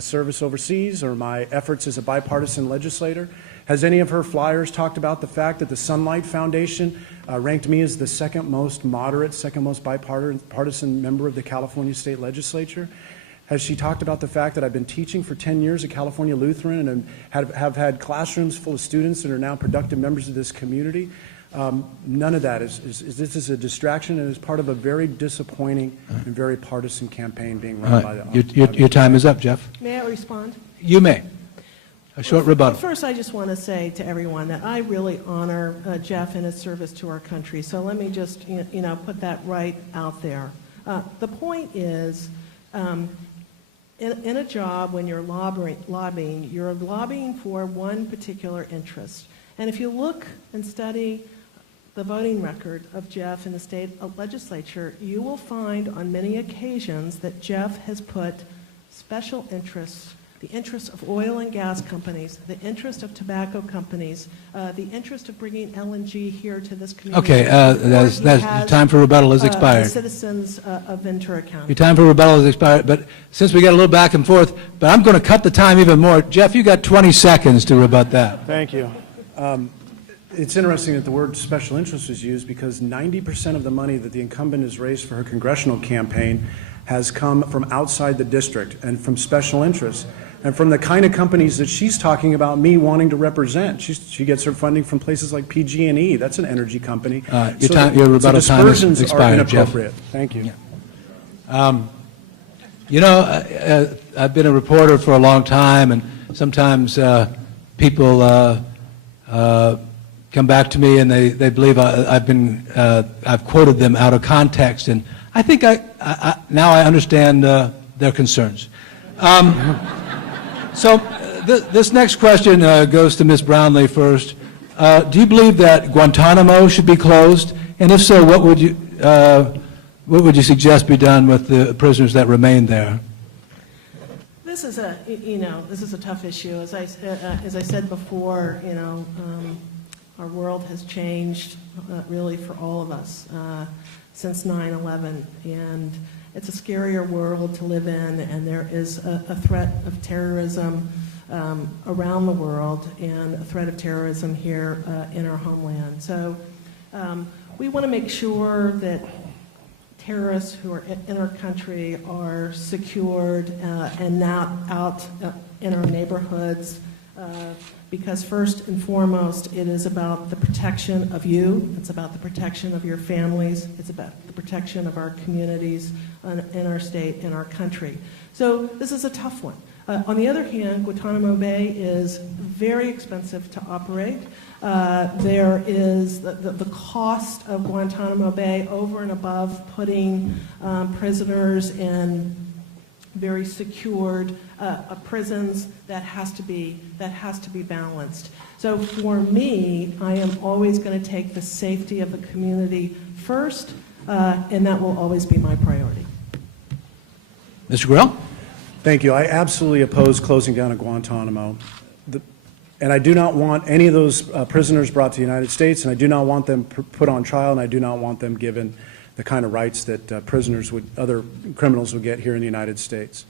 service overseas or my efforts as a bipartisan legislator? Has any of her flyers talked about the fact that the Sunlight Foundation ranked me as the second most moderate, second most bipartisan member of the California State Legislature? Has she talked about the fact that I've been teaching for 10 years at California Lutheran and have had classrooms full of students that are now productive members of this community? None of that. This is a distraction, and is part of a very disappointing and very partisan campaign being run by the... Your time is up, Jeff. May I respond? You may. A short rebuttal. First, I just want to say to everyone that I really honor Jeff and his service to our country. So let me just, put that right out there. The point is, in a job, when you're lobbying, you're lobbying for one particular interest. And if you look and study the voting record of Jeff in the state legislature, you will find on many occasions that Jeff has put special interests the interest of oil and gas companies, the interest of tobacco companies, the interest of bringing LNG here to this community. Okay, that's time for rebuttal has expired. The citizens of Ventura County. Your time for rebuttal has expired, but since we got a little back and forth, but I'm going to cut the time even more. Jeff, you got 20 seconds to rebut that. Thank you. It's interesting that the word special interest was used because 90% of the money that the incumbent has raised for her congressional campaign has come from outside the district and from special interests and from the kind of companies that she's talking about me wanting to represent. She gets her funding from places like PG&E. That's an energy company. Your rebuttal time has dispersions expired, are inappropriate. Jeff. Thank you. Yeah. You know, I've been a reporter for a long time, and sometimes people come back to me and they believe I've quoted them out of context, and I think now I understand their concerns. So this next question goes to Ms. Brownley first. Do you believe that Guantanamo should be closed? And if so, what would you suggest be done with the prisoners that remain there? This is a tough issue. As I said before, our world has changed really for all of us since 9/11, and it's a scarier world to live in, and there is a threat of terrorism around the world and a threat of terrorism here in our homeland. So we want to make sure that terrorists who are in our country are secured and not out in our neighborhoods, because first and foremost, it is about the protection of you, it's about the protection of your families, it's about the protection of our communities in our state, in our country. So this is a tough one. On the other hand, Guantanamo Bay is very expensive to operate. There is the cost of Guantanamo Bay over and above putting prisoners in very secured prisons that has to be balanced. So for me, I am always going to take the safety of the community first, and that will always be my priority. Mr. Gorell? Thank you. I absolutely oppose closing down of Guantanamo. And I do not want any of those prisoners brought to the United States, and I do not want them put on trial, and I do not want them given the kind of rights that other criminals would get here in the United States.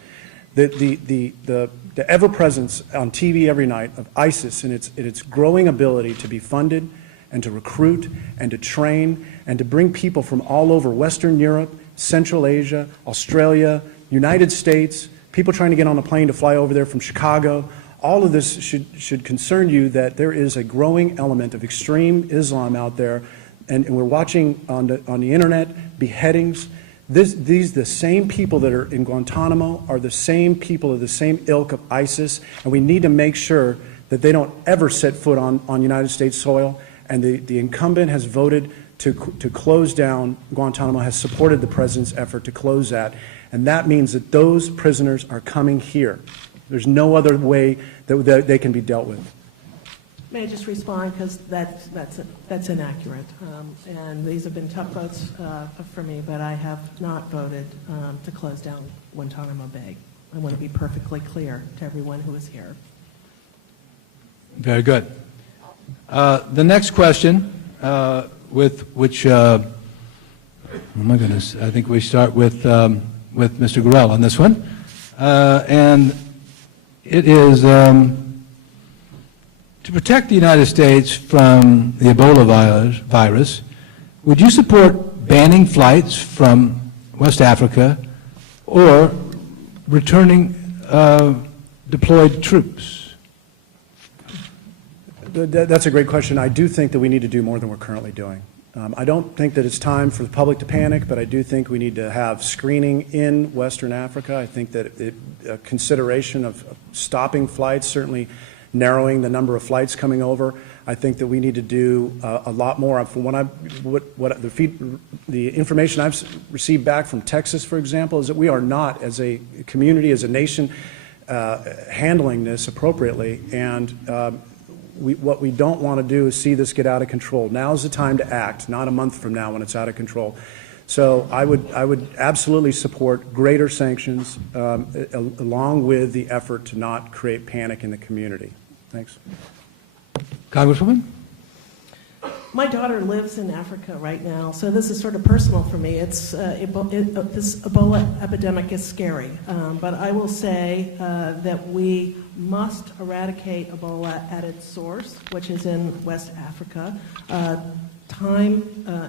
The ever-presence on TV every night of ISIS and its growing ability to be funded and to recruit and to train and to bring people from all over Western Europe, Central Asia, Australia, United States, people trying to get on a plane to fly over there from Chicago. All of this should concern you that there is a growing element of extreme Islam out there, and we're watching on the internet beheadings. The same people that are in Guantanamo are the same people of the same ilk of ISIS, and we need to make sure that they don't ever set foot on United States soil. And the incumbent has voted to close down Guantanamo, has supported the president's effort to close that, and that means that those prisoners are coming here. There's no other way that they can be dealt with. May I just respond, because that's inaccurate, and these have been tough votes for me, but I have not voted to close down Guantanamo Bay. I want to be perfectly clear to everyone who is here. Very good. The next question, with which, oh my goodness, I think we start with Mr. Gorell on this one, and it is to protect the United States from the Ebola virus, would you support banning flights from West Africa or returning deployed troops? That's a great question. I do think that we need to do more than we're currently doing. I don't think that it's time for the public to panic, but I do think we need to have screening in Western Africa. I think that consideration of stopping flights, certainly narrowing the number of flights coming over. I think that we need to do a lot more. From the information I've received back from Texas, for example, is that we are not, as a community, as a nation, handling this appropriately. And what we don't want to do is see this get out of control. Now's the time to act, not a month from now when it's out of control. So I would absolutely support greater sanctions along with the effort to not create panic in the community. Thanks. Congresswoman? My daughter lives in Africa right now, so this is sort of personal for me. This Ebola epidemic is scary, but I will say that we must eradicate Ebola at its source, which is in West Africa. Time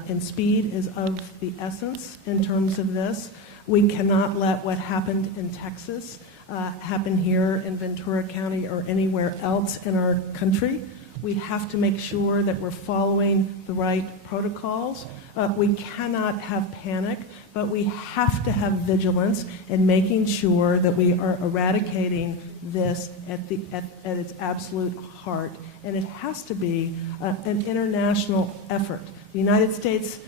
and speed is of the essence in terms of this. We cannot let what happened in Texas happen here in Ventura County or anywhere else in our country. We have to make sure that we're following the right protocols. We cannot have panic, but we have to have vigilance in making sure that we are eradicating this at its absolute heart. And it has to be an international effort. The United States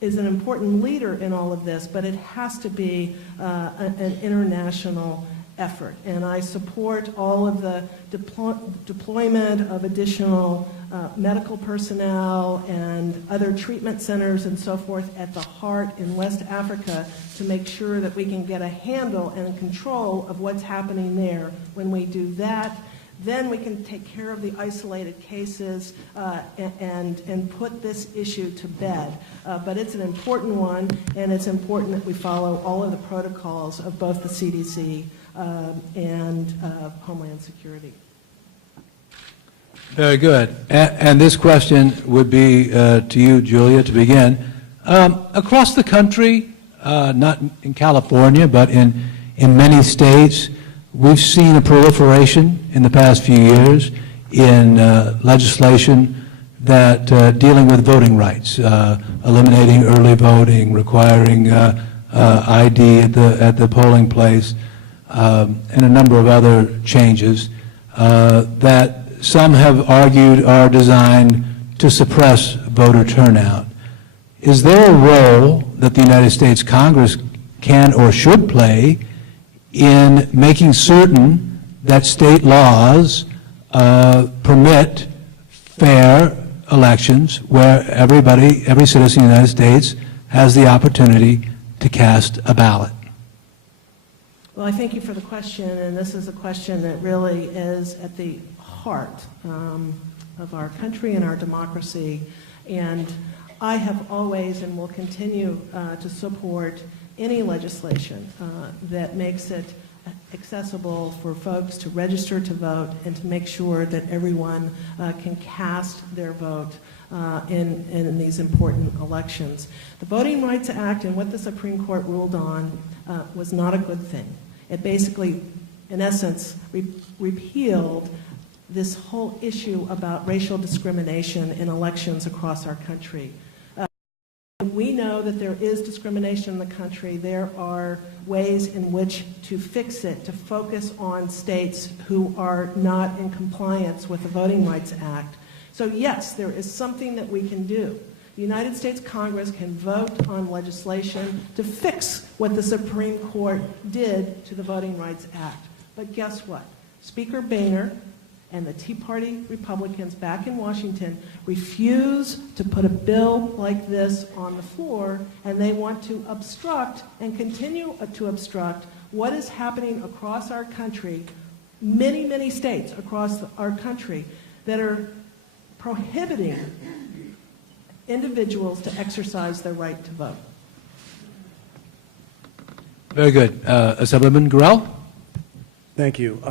is an important leader in all of this, but it has to be an international effort. And I support all of the deployment of additional medical personnel and other treatment centers and so forth at the heart in West Africa to make sure that we can get a handle and control of what's happening there. When we do that, then we can take care of the isolated cases and put this issue to bed. But it's an important one, and it's important that we follow all of the protocols of both the CDC and Homeland Security. Very good. And this question would be to you, Julia, to begin. Across the country, not in California, but in many states, we've seen a proliferation in the past few years in legislation that dealing with voting rights, eliminating early voting, requiring ID at the polling place, and a number of other changes that some have argued are designed to suppress voter turnout. Is there a role that the United States Congress can or should play in making certain that state laws permit fair elections where every citizen in the United States has the opportunity to cast a ballot? Well, I thank you for the question, and this is a question that really is at the heart of our country and our democracy. And I have always and will continue to support any legislation that makes it accessible for folks to register to vote and to make sure that everyone can cast their vote in these important elections. The Voting Rights Act and what the Supreme Court ruled on was not a good thing. It basically, in essence, repealed this whole issue about racial discrimination in elections across our country. We know that there is discrimination in the country. There are ways in which to fix it, to focus on states who are not in compliance with the Voting Rights Act. So yes, there is something that we can do. The United States Congress can vote on legislation to fix what the Supreme Court did to the Voting Rights Act. But guess what? Speaker Boehner and the Tea Party Republicans back in Washington refuse to put a bill like this on the floor, and they want to obstruct and continue to obstruct what is happening across our country, many, many states across our country that are prohibiting individuals to exercise their right to vote. Very good. Assemblyman Gorell? Thank you.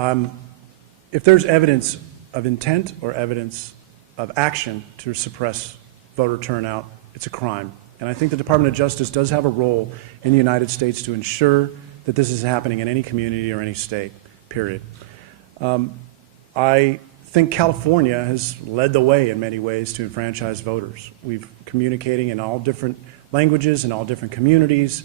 If there's evidence of intent or evidence of action to suppress voter turnout, it's a crime. And I think the Department of Justice does have a role in the United States to ensure that this is happening in any community or any state, period. I think California has led the way in many ways to enfranchise voters. We've communicating in all different languages in all different communities.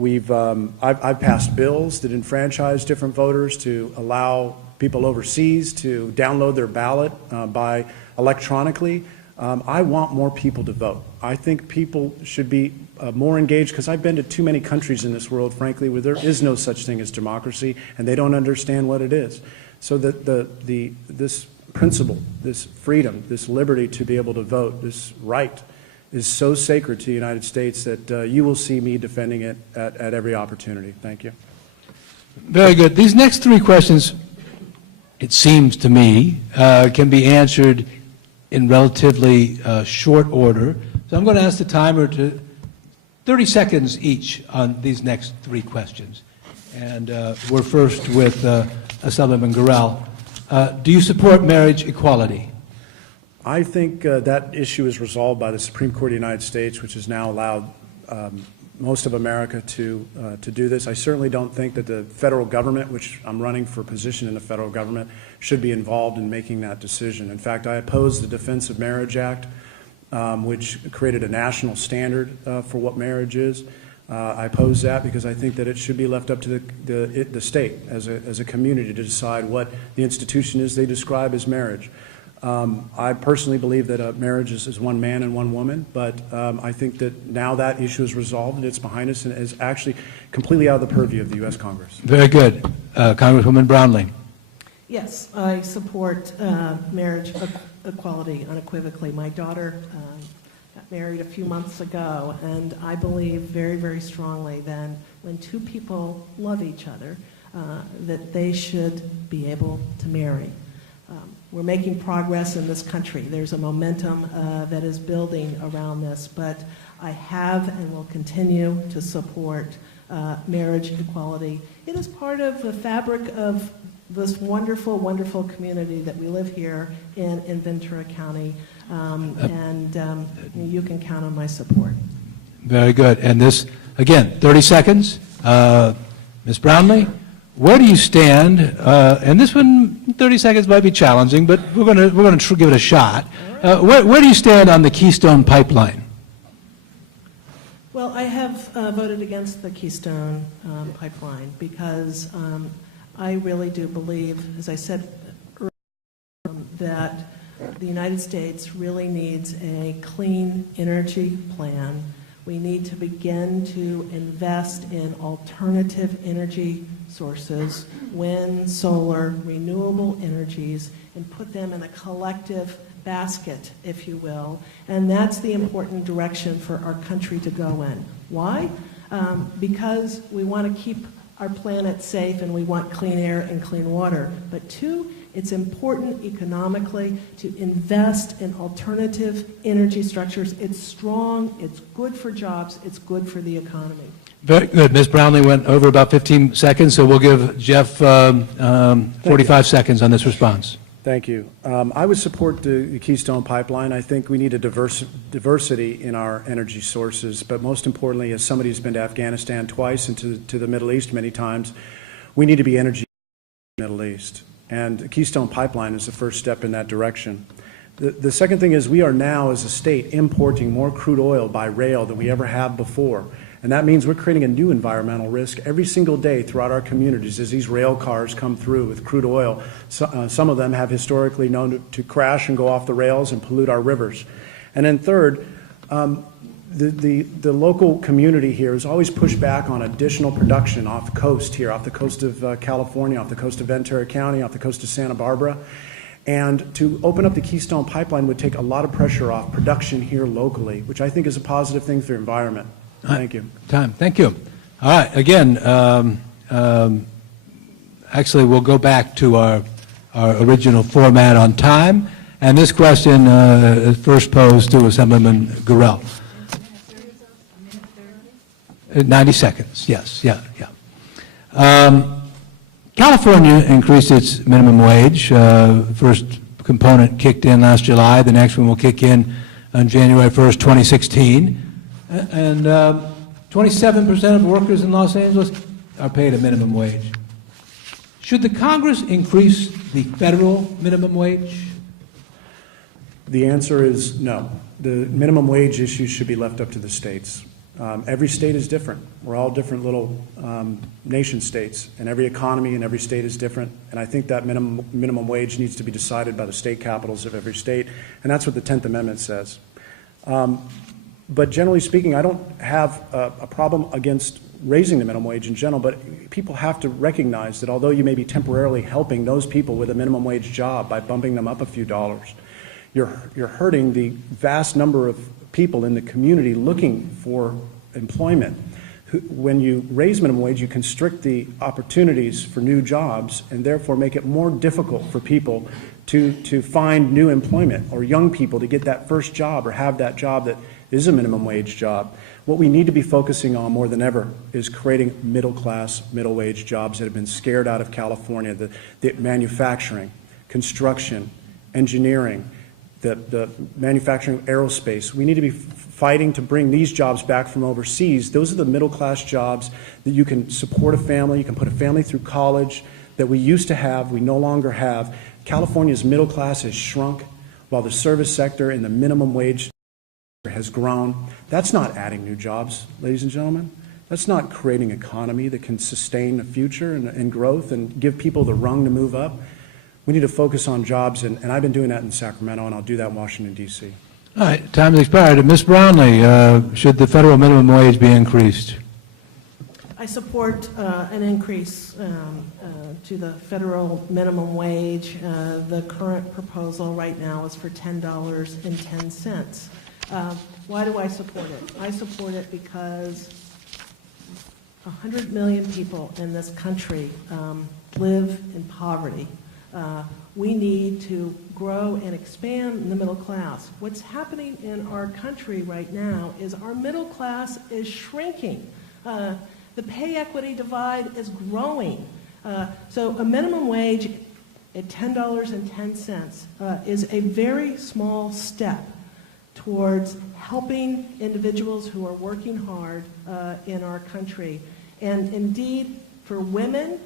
I've passed bills that enfranchise different voters to allow people overseas to download their ballot by electronically. I want more people to vote. I think people should be more engaged, because I've been to too many countries in this world, frankly, where there is no such thing as democracy, and they don't understand what it is. So this principle, this freedom, this liberty to be able to vote, this right is so sacred to the United States that you will see me defending it at every opportunity. Thank you. Very good. These next three questions, it seems to me, can be answered in relatively short order. So I'm going to ask the timer to 30 seconds each on these next three questions. And we're first with Assemblyman Gorell. Do you support marriage equality? I think that issue is resolved by the Supreme Court of the United States, which has now allowed most of America to do this. I certainly don't think that the federal government, which I'm running for a position in the federal government, should be involved in making that decision. In fact, I oppose the Defense of Marriage Act, which created a national standard for what marriage is. I oppose that because I think that it should be left up to the state as a community to decide what the institution is they describe as marriage. I personally believe that marriage is one man and one woman, but I think that now that issue is resolved and it's behind us and is actually completely out of the purview of the U.S. Congress. Very good. Congresswoman Brownley. Yes, I support marriage equality unequivocally. My daughter got married a few months ago, and I believe very, very strongly that when two people love each other, that they should be able to marry. We're making progress in this country. There's a momentum that is building around this, but I have and will continue to support marriage equality. It is part of the fabric of this wonderful, wonderful community that we live here in Ventura County, and you can count on my support. Very good. And this, again, 30 seconds. Ms. Brownley, where do you stand? And this one, 30 seconds might be challenging, but we're going to give it a shot. Where do you stand on the Keystone Pipeline? Well, I have voted against the Keystone Pipeline because I really do believe, as I said earlier, that the United States really needs a clean energy plan. We need to begin to invest in alternative energy sources, wind, solar, renewable energies, and put them in a collective basket, if you will. And that's the important direction for our country to go in. Why? Because we want to keep our planet safe and we want clean air and clean water. But two, it's important economically to invest in alternative energy structures. It's strong, it's good for jobs, it's good for the economy. Very good. Ms. Brownley went over about 15 seconds, so we'll give Jeff 45 seconds on this response. Thank you. I would support the Keystone Pipeline. I think we need a diversity in our energy sources, but most importantly, as somebody who's been to Afghanistan twice and to the Middle East many times, we need to be energy in the Middle East. And the Keystone Pipeline is the first step in that direction. The second thing is we are now, as a state, importing more crude oil by rail than we ever have before. And that means we're creating a new environmental risk every single day throughout our communities as these rail cars come through with crude oil. Some of them have historically known to crash and go off the rails and pollute our rivers. And then third, the local community here has always pushed back on additional production off the coast here, off the coast of California, off the coast of Ventura County, off the coast of Santa Barbara. And to open up the Keystone Pipeline would take a lot of pressure off production here locally, which I think is a positive thing for the environment. Thank you. Thank you. All right. Again, actually, we'll go back to our original format on time. And this question is first posed to Assemblyman Gorell. 90 seconds. Yes. Yeah. California increased its minimum wage. First component kicked in last July. The next one will kick in on January 1st, 2016. And 27% of workers in Los Angeles are paid a minimum wage. Should the Congress increase the federal minimum wage? The answer is no. The minimum wage issue should be left up to the states. Every state is different. We're all different little nation states, and every economy in every state is different. And I think that minimum wage needs to be decided by the state capitals of every state, and that's what the 10th Amendment says. But generally speaking, I don't have a problem against raising the minimum wage in general, but people have to recognize that although you may be temporarily helping those people with a minimum wage job by bumping them up a few dollars, you're hurting the vast number of people in the community looking for employment. When you raise minimum wage, you constrict the opportunities for new jobs and therefore make it more difficult for people to find new employment, or young people to get that first job or have that job that is a minimum wage job. What we need to be focusing on more than ever is creating middle class, middle wage jobs that have been scared out of California, the manufacturing, construction, engineering, the manufacturing, aerospace. We need to be fighting to bring these jobs back from overseas. Those are the middle class jobs that you can support a family, you can put a family through college, that we used to have, we no longer have. California's middle class has shrunk while the service sector and the minimum wage has grown. That's not adding new jobs, ladies and gentlemen. That's not creating an economy that can sustain the future and growth and give people the rung to move up. We need to focus on jobs, and I've been doing that in Sacramento, and I'll do that in Washington, D.C. All right, time has expired. Ms. Brownley, should the federal minimum wage be increased? I support an increase to the federal minimum wage. The current proposal right now is for $10.10. Why do I support it? I support it because 100 million people in this country live in poverty. We need to grow and expand the middle class. What's happening in our country right now is our middle class is shrinking. The pay equity divide is growing. So a minimum wage at $10.10 is a very small step towards helping individuals who are working hard in our country. And indeed, for women,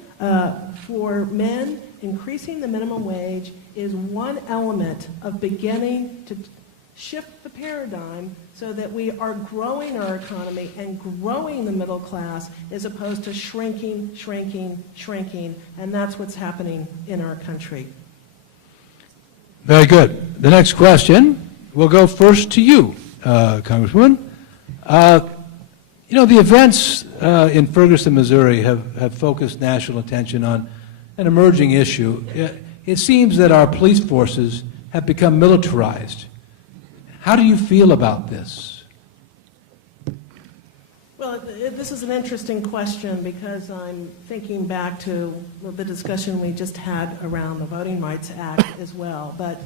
for men, increasing the minimum wage is one element of beginning to shift the paradigm so that we are growing our economy and growing the middle class as opposed to shrinking, shrinking, shrinking, and that's what's happening in our country. Very good. The next question will go first to you, Congresswoman. You know, the events in Ferguson, Missouri have focused national attention on an emerging issue. It seems that our police forces have become militarized. How do you feel about this? Well, this is an interesting question because I'm thinking back to the discussion we just had around the Voting Rights Act as well. But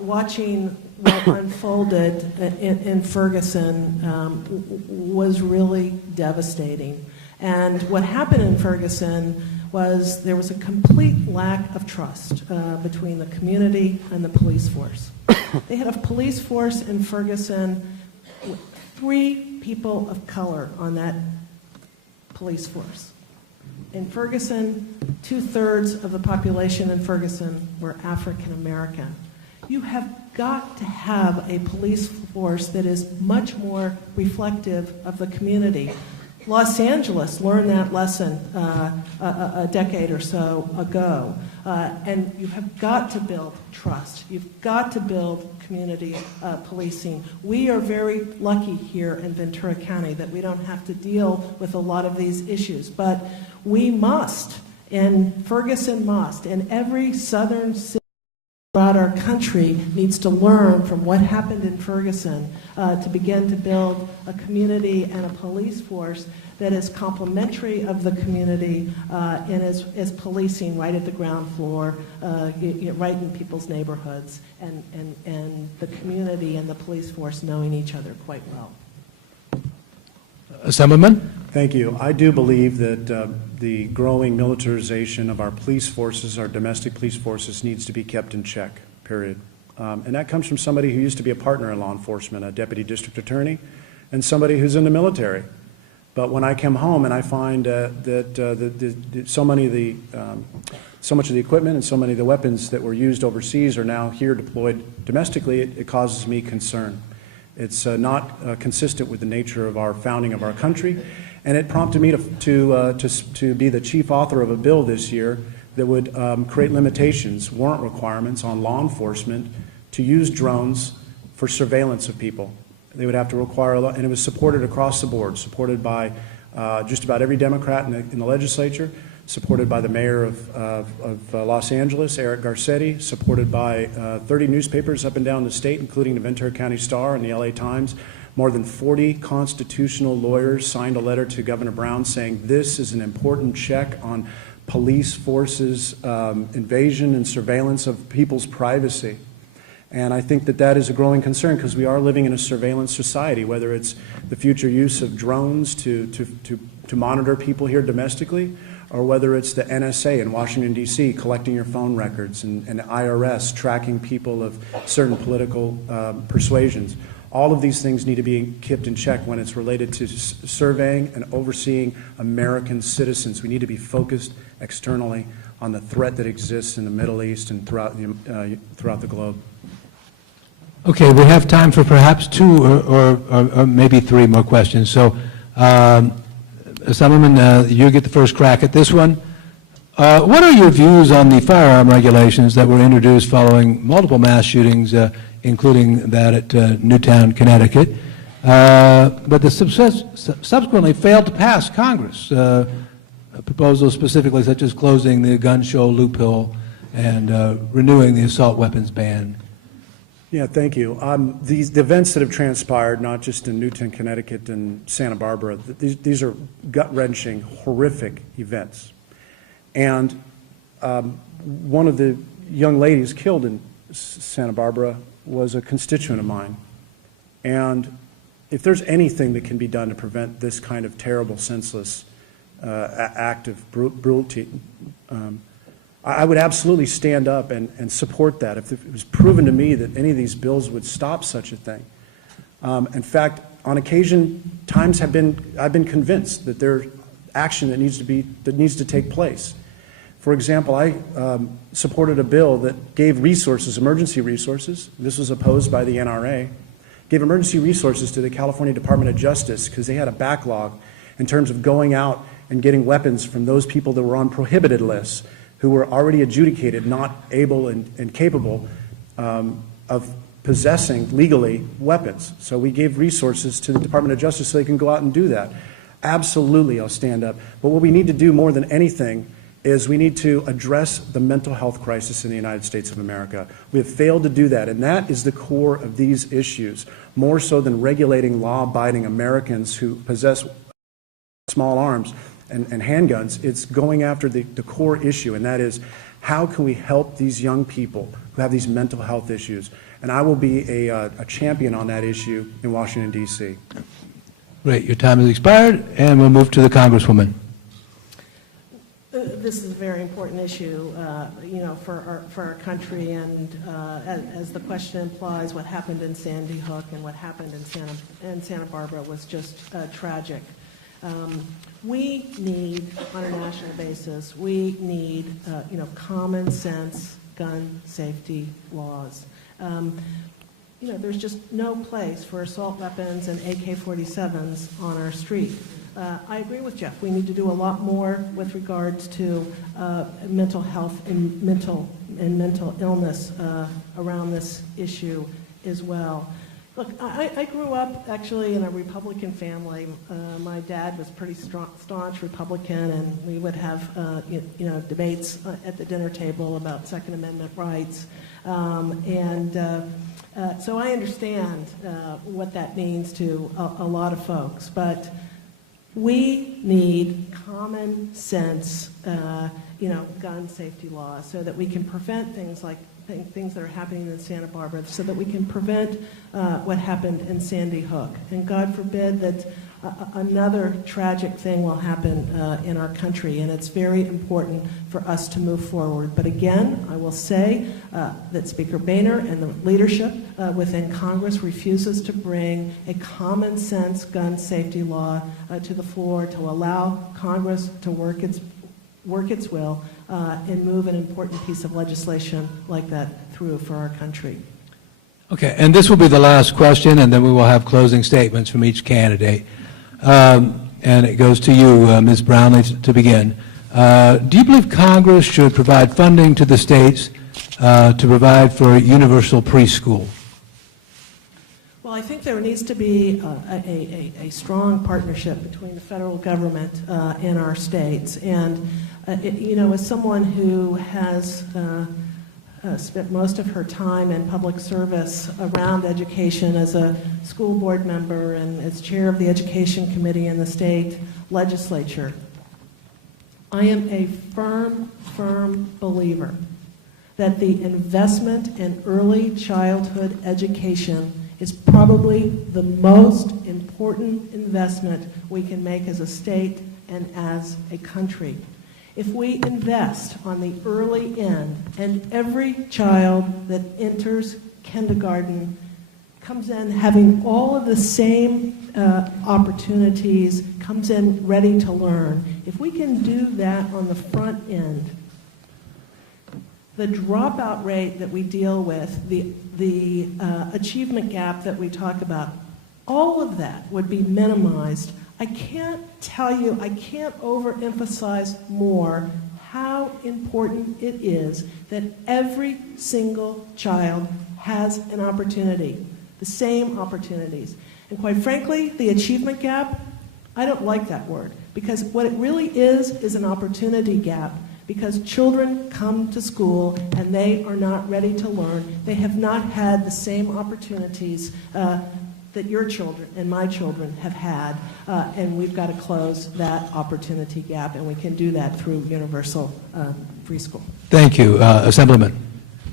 watching what unfolded in Ferguson was really devastating. And what happened in Ferguson was there was a complete lack of trust between the community and the police force. They had a police force in Ferguson with 3 people of color on that police force. In Ferguson, 2/3 of the population in Ferguson were African American. You have got to have a police force that is much more reflective of the community. Los Angeles learned that lesson a decade or so ago. And you have got to build trust. You've got to build community policing. We are very lucky here in Ventura County that we don't have to deal with a lot of these issues. But we must, and Ferguson must, and every southern city throughout our country needs to learn from what happened in Ferguson to begin to build a community and a police force that is complementary of the community and is policing right at the ground floor, right in people's neighborhoods, and the community and the police force knowing each other quite well. Assemblyman? Thank you. I do believe that the growing militarization of our police forces, our domestic police forces, needs to be kept in check, period. And that comes from somebody who used to be a partner in law enforcement, a deputy district attorney, and somebody who's in the military. But when I come home and I find that so much of the equipment and so many of the weapons that were used overseas are now here deployed domestically, it causes me concern. It's not consistent with the nature of our founding of our country, and it prompted me to be the chief author of a bill this year that would create limitations, warrant requirements on law enforcement to use drones for surveillance of people. They would have to require, and it was supported across the board, supported by just about every Democrat in the legislature, supported by the mayor of Los Angeles, Eric Garcetti, supported by 30 newspapers up and down the state, including the Ventura County Star and the LA Times. More than 40 constitutional lawyers signed a letter to Governor Brown saying this is an important check on police forces' invasion and surveillance of people's privacy. And I think that that is a growing concern because we are living in a surveillance society, whether it's the future use of drones to monitor people here domestically, or whether it's the NSA in Washington, D.C. collecting your phone records and IRS tracking people of certain political persuasions. All of these things need to be kept in check when it's related to surveying and overseeing American citizens. We need to be focused externally on the threat that exists in the Middle East and throughout the globe. Okay, we have time for perhaps 2 or maybe 3 more questions. So, Assemblyman, you get the first crack at this one. What are your views on the firearm regulations that were introduced following multiple mass shootings, including that at Newtown, Connecticut, but the subsequently failed to pass Congress? Proposals specifically such as closing the gun show loophole and renewing the assault weapons ban. Yeah, thank you. The events that have transpired, not just in Newtown, Connecticut and Santa Barbara, these are gut-wrenching, horrific events. And one of the young ladies killed in Santa Barbara was a constituent of mine. And if there's anything that can be done to prevent this kind of terrible, senseless act of brutality, I would absolutely stand up and support that if it was proven to me that any of these bills would stop such a thing. In fact, on occasion, I've been convinced that there's action that needs to take place. For example, I supported a bill that gave resources, emergency resources. This was opposed by the NRA. Gave emergency resources to the California Department of Justice because they had a backlog in terms of going out and getting weapons from those people that were on prohibited lists, who were already adjudicated not able and capable of possessing legally weapons. So we gave resources to the Department of Justice so they can go out and do that. Absolutely, I'll stand up. But what we need to do more than anything is we need to address the mental health crisis in the United States of America. We have failed to do that, and that is the core of these issues, more so than regulating law-abiding Americans who possess small arms and handguns. It's going after the core issue, and that is how can we help these young people who have these mental health issues? And I will be a champion on that issue in Washington, D.C. Great. Your time has expired, and we'll move to the Congresswoman. This is a very important issue, for our country, and as the question implies, what happened in Sandy Hook and what happened in Santa Barbara was just tragic. We need, on a national basis, we need, common sense gun safety laws. There's just no place for assault weapons and AK-47s on our street. I agree with Jeff. We need to do a lot more with regards to mental health and mental illness around this issue as well. Look, I grew up actually in a Republican family. My dad was pretty staunch Republican, and we would have debates at the dinner table about Second Amendment rights. So I understand what that means to a lot of folks, but we need common sense, gun safety laws so that we can prevent things like things that are happening in Santa Barbara, so that we can prevent what happened in Sandy Hook. And God forbid that another tragic thing will happen in our country, and it's very important for us to move forward. But again, I will say that Speaker Boehner and the leadership within Congress refuses to bring a common sense gun safety law to the floor to allow Congress to work its will and move an important piece of legislation like that through for our country. Okay, and this will be the last question, and then we will have closing statements from each candidate. And it goes to you, Ms. Brownley, to begin. Do you believe Congress should provide funding to the states to provide for universal preschool? Well, I think there needs to be a strong partnership between the federal government and our states. And You know, as someone who has spent most of her time in public service around education as a school board member and as chair of the education committee in the state legislature, I am a firm believer that the investment in early childhood education is probably the most important investment we can make as a state and as a country. If we invest on the early end and every child that enters kindergarten comes in having all of the same opportunities, comes in ready to learn, if we can do that on the front end, the dropout rate that we deal with, the achievement gap that we talk about, all of that would be minimized. I can't tell you, I can't overemphasize more how important it is that every single child has an opportunity, the same opportunities. And quite frankly, the achievement gap, I don't like that word, because what it really is an opportunity gap, because children come to school and they are not ready to learn. They have not had the same opportunities that your children and my children have had, and we've got to close that opportunity gap, and we can do that through universal free school. Thank you. Assemblyman.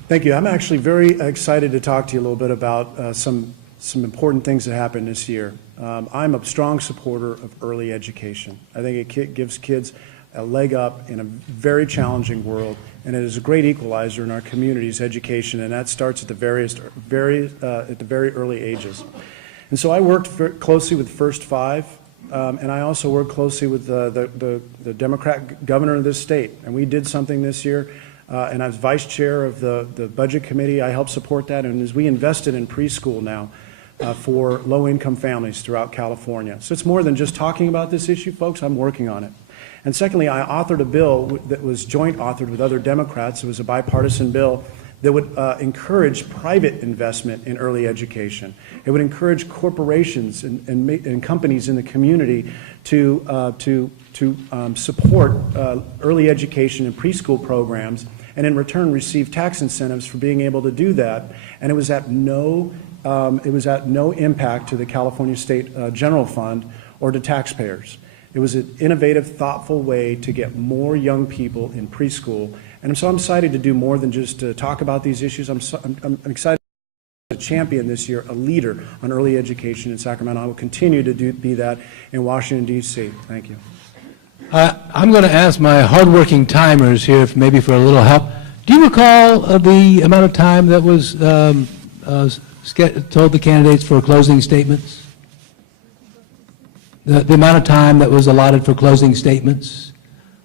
Thank you. I'm actually very excited to talk to you a little bit about some important things that happened this year. I'm a strong supporter of early education. I think it gives kids a leg up in a very challenging world, and it is a great equalizer in our community's education, and that starts at the very early ages. And so I worked closely with First Five, and I also worked closely with the Democrat governor of this state, and we did something this year, and I was vice chair of the budget committee. I helped support that, and as we invested in preschool now for low-income families throughout California. So it's more than just talking about this issue, folks. I'm working on it. And secondly, I authored a bill that was joint authored with other Democrats. It was a bipartisan bill that would encourage private investment in early education. It would encourage corporations and companies in the community to support early education and preschool programs, and in return receive tax incentives for being able to do that. And it was at no impact to the California State General Fund or to taxpayers. It was an innovative, thoughtful way to get more young people in preschool. And so I'm excited to do more than just talk about these issues. I'm excited to champion this year a leader on early education in Sacramento. I will continue to be that in Washington, D.C. Thank you. I'm going to ask my hardworking timers here, maybe for a little help. Do you recall the amount of time that was told the candidates for closing statements? The amount of time that was allotted for closing statements?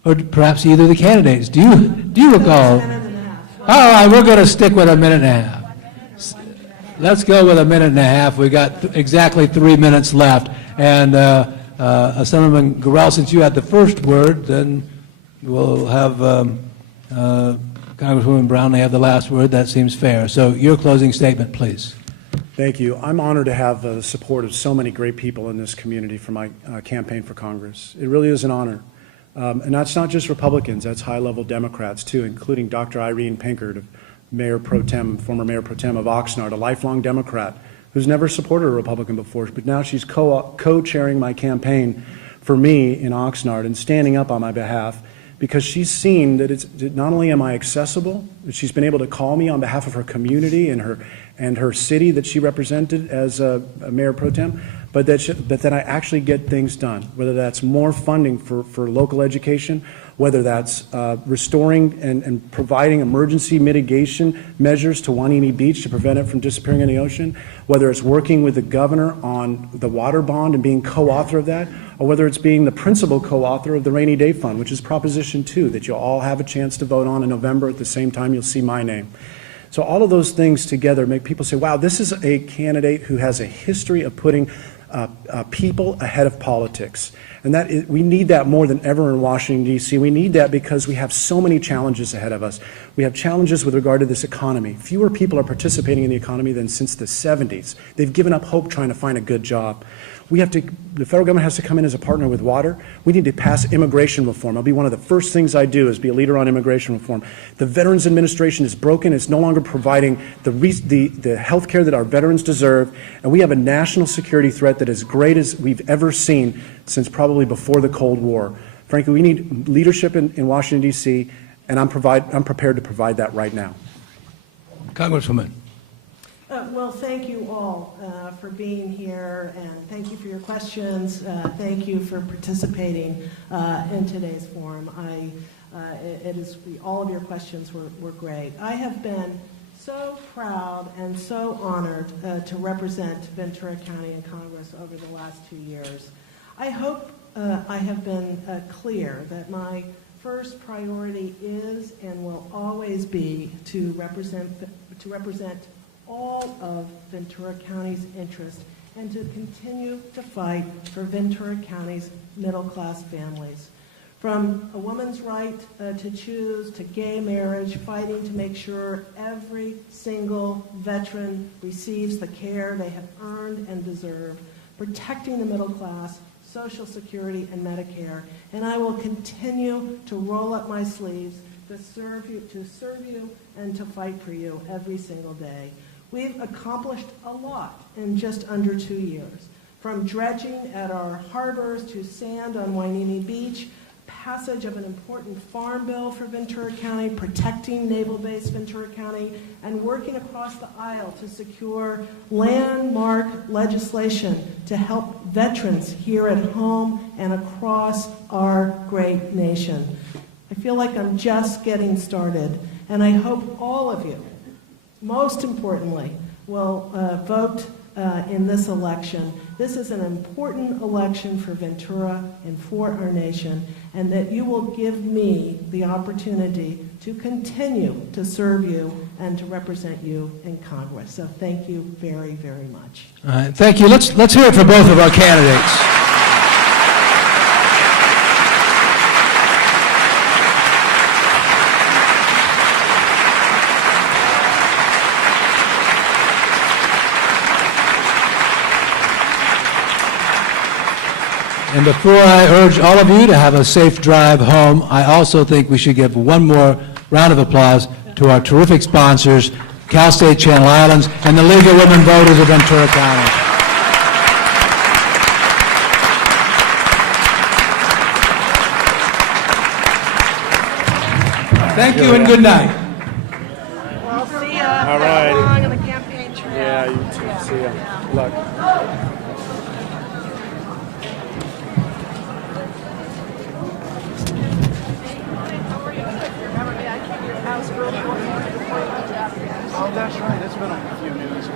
Or perhaps either of the candidates. Do you recall? All right, we're going to stick with a minute and a half. Let's go with a minute and a half. We got exactly 3 minutes left. And Assemblyman Gorell, since you had the first word, then we'll have Congresswoman Brownley have the last word. That seems fair. So your closing statement, please. Thank you. I'm honored to have the support of so many great people in this community for my campaign for Congress. It really is an honor. And that's not just Republicans, that's high-level Democrats too, including Dr. Irene Pinkert, former Mayor Pro Tem of Oxnard, a lifelong Democrat who's never supported a Republican before, but now she's co-chairing my campaign for me in Oxnard and standing up on my behalf, because she's seen that not only am I accessible, but she's been able to call me on behalf of her community and her city that she represented as a Mayor Pro Tem, but that I actually get things done, whether that's more funding for local education, whether that's restoring and providing emergency mitigation measures to Wanini Beach to prevent it from disappearing in the ocean, whether it's working with the governor on the water bond and being co-author of that, or whether it's being the principal co-author of the Rainy Day Fund, which is Proposition 2, that you'll all have a chance to vote on in November. At the same time, you'll see my name. So all of those things together make people say, wow, this is a candidate who has a history of putting people ahead of politics. And we need that more than ever in Washington, D.C. We need that because we have so many challenges ahead of us. We have challenges with regard to this economy. Fewer people are participating in the economy than since the 70s. They've given up hope trying to find a good job. The federal government has to come in as a partner with water. We need to pass immigration reform. I'll be one of the first things I do is be a leader on immigration reform. The Veterans Administration is broken. It's no longer providing the health care that our veterans deserve. And we have a national security threat that is as great as we've ever seen since probably before the Cold War. Frankly, we need leadership in Washington, D.C., and I'm prepared to provide that right now. Congresswoman. Well, thank you all for being here, and thank you for your questions. Thank you for participating in today's forum. All of your questions were great. I have been so proud and so honored to represent Ventura County in Congress over the last 2 years. I hope I have been clear that my first priority is and will always be to represent all of Ventura County's interests and to continue to fight for Ventura County's middle-class families. From a woman's right to choose to gay marriage, fighting to make sure every single veteran receives the care they have earned and deserve, protecting the middle class, Social Security, and Medicare. And I will continue to roll up my sleeves to serve you and to fight for you every single day. We've accomplished a lot in just under 2 years, from dredging at our harbors to sand on Wainini Beach, passage of an important farm bill for Ventura County, protecting Naval Base Ventura County, and working across the aisle to secure landmark legislation to help veterans here at home and across our great nation. I feel like I'm just getting started, and I hope all of you, most importantly, will vote in this election. This is an important election for Ventura and for our nation, and that you will give me the opportunity to continue to serve you and to represent you in Congress. So thank you very, very much. All right, thank you. Let's hear it for both of our candidates. And before I urge all of you to have a safe drive home, I also think we should give one more round of applause to our terrific sponsors, Cal State Channel Islands and the League of Women Voters of Ventura County. Thank you and good night. Well, see ya. All right. Long on the campaign trail. Yeah, you too. See ya. Good luck.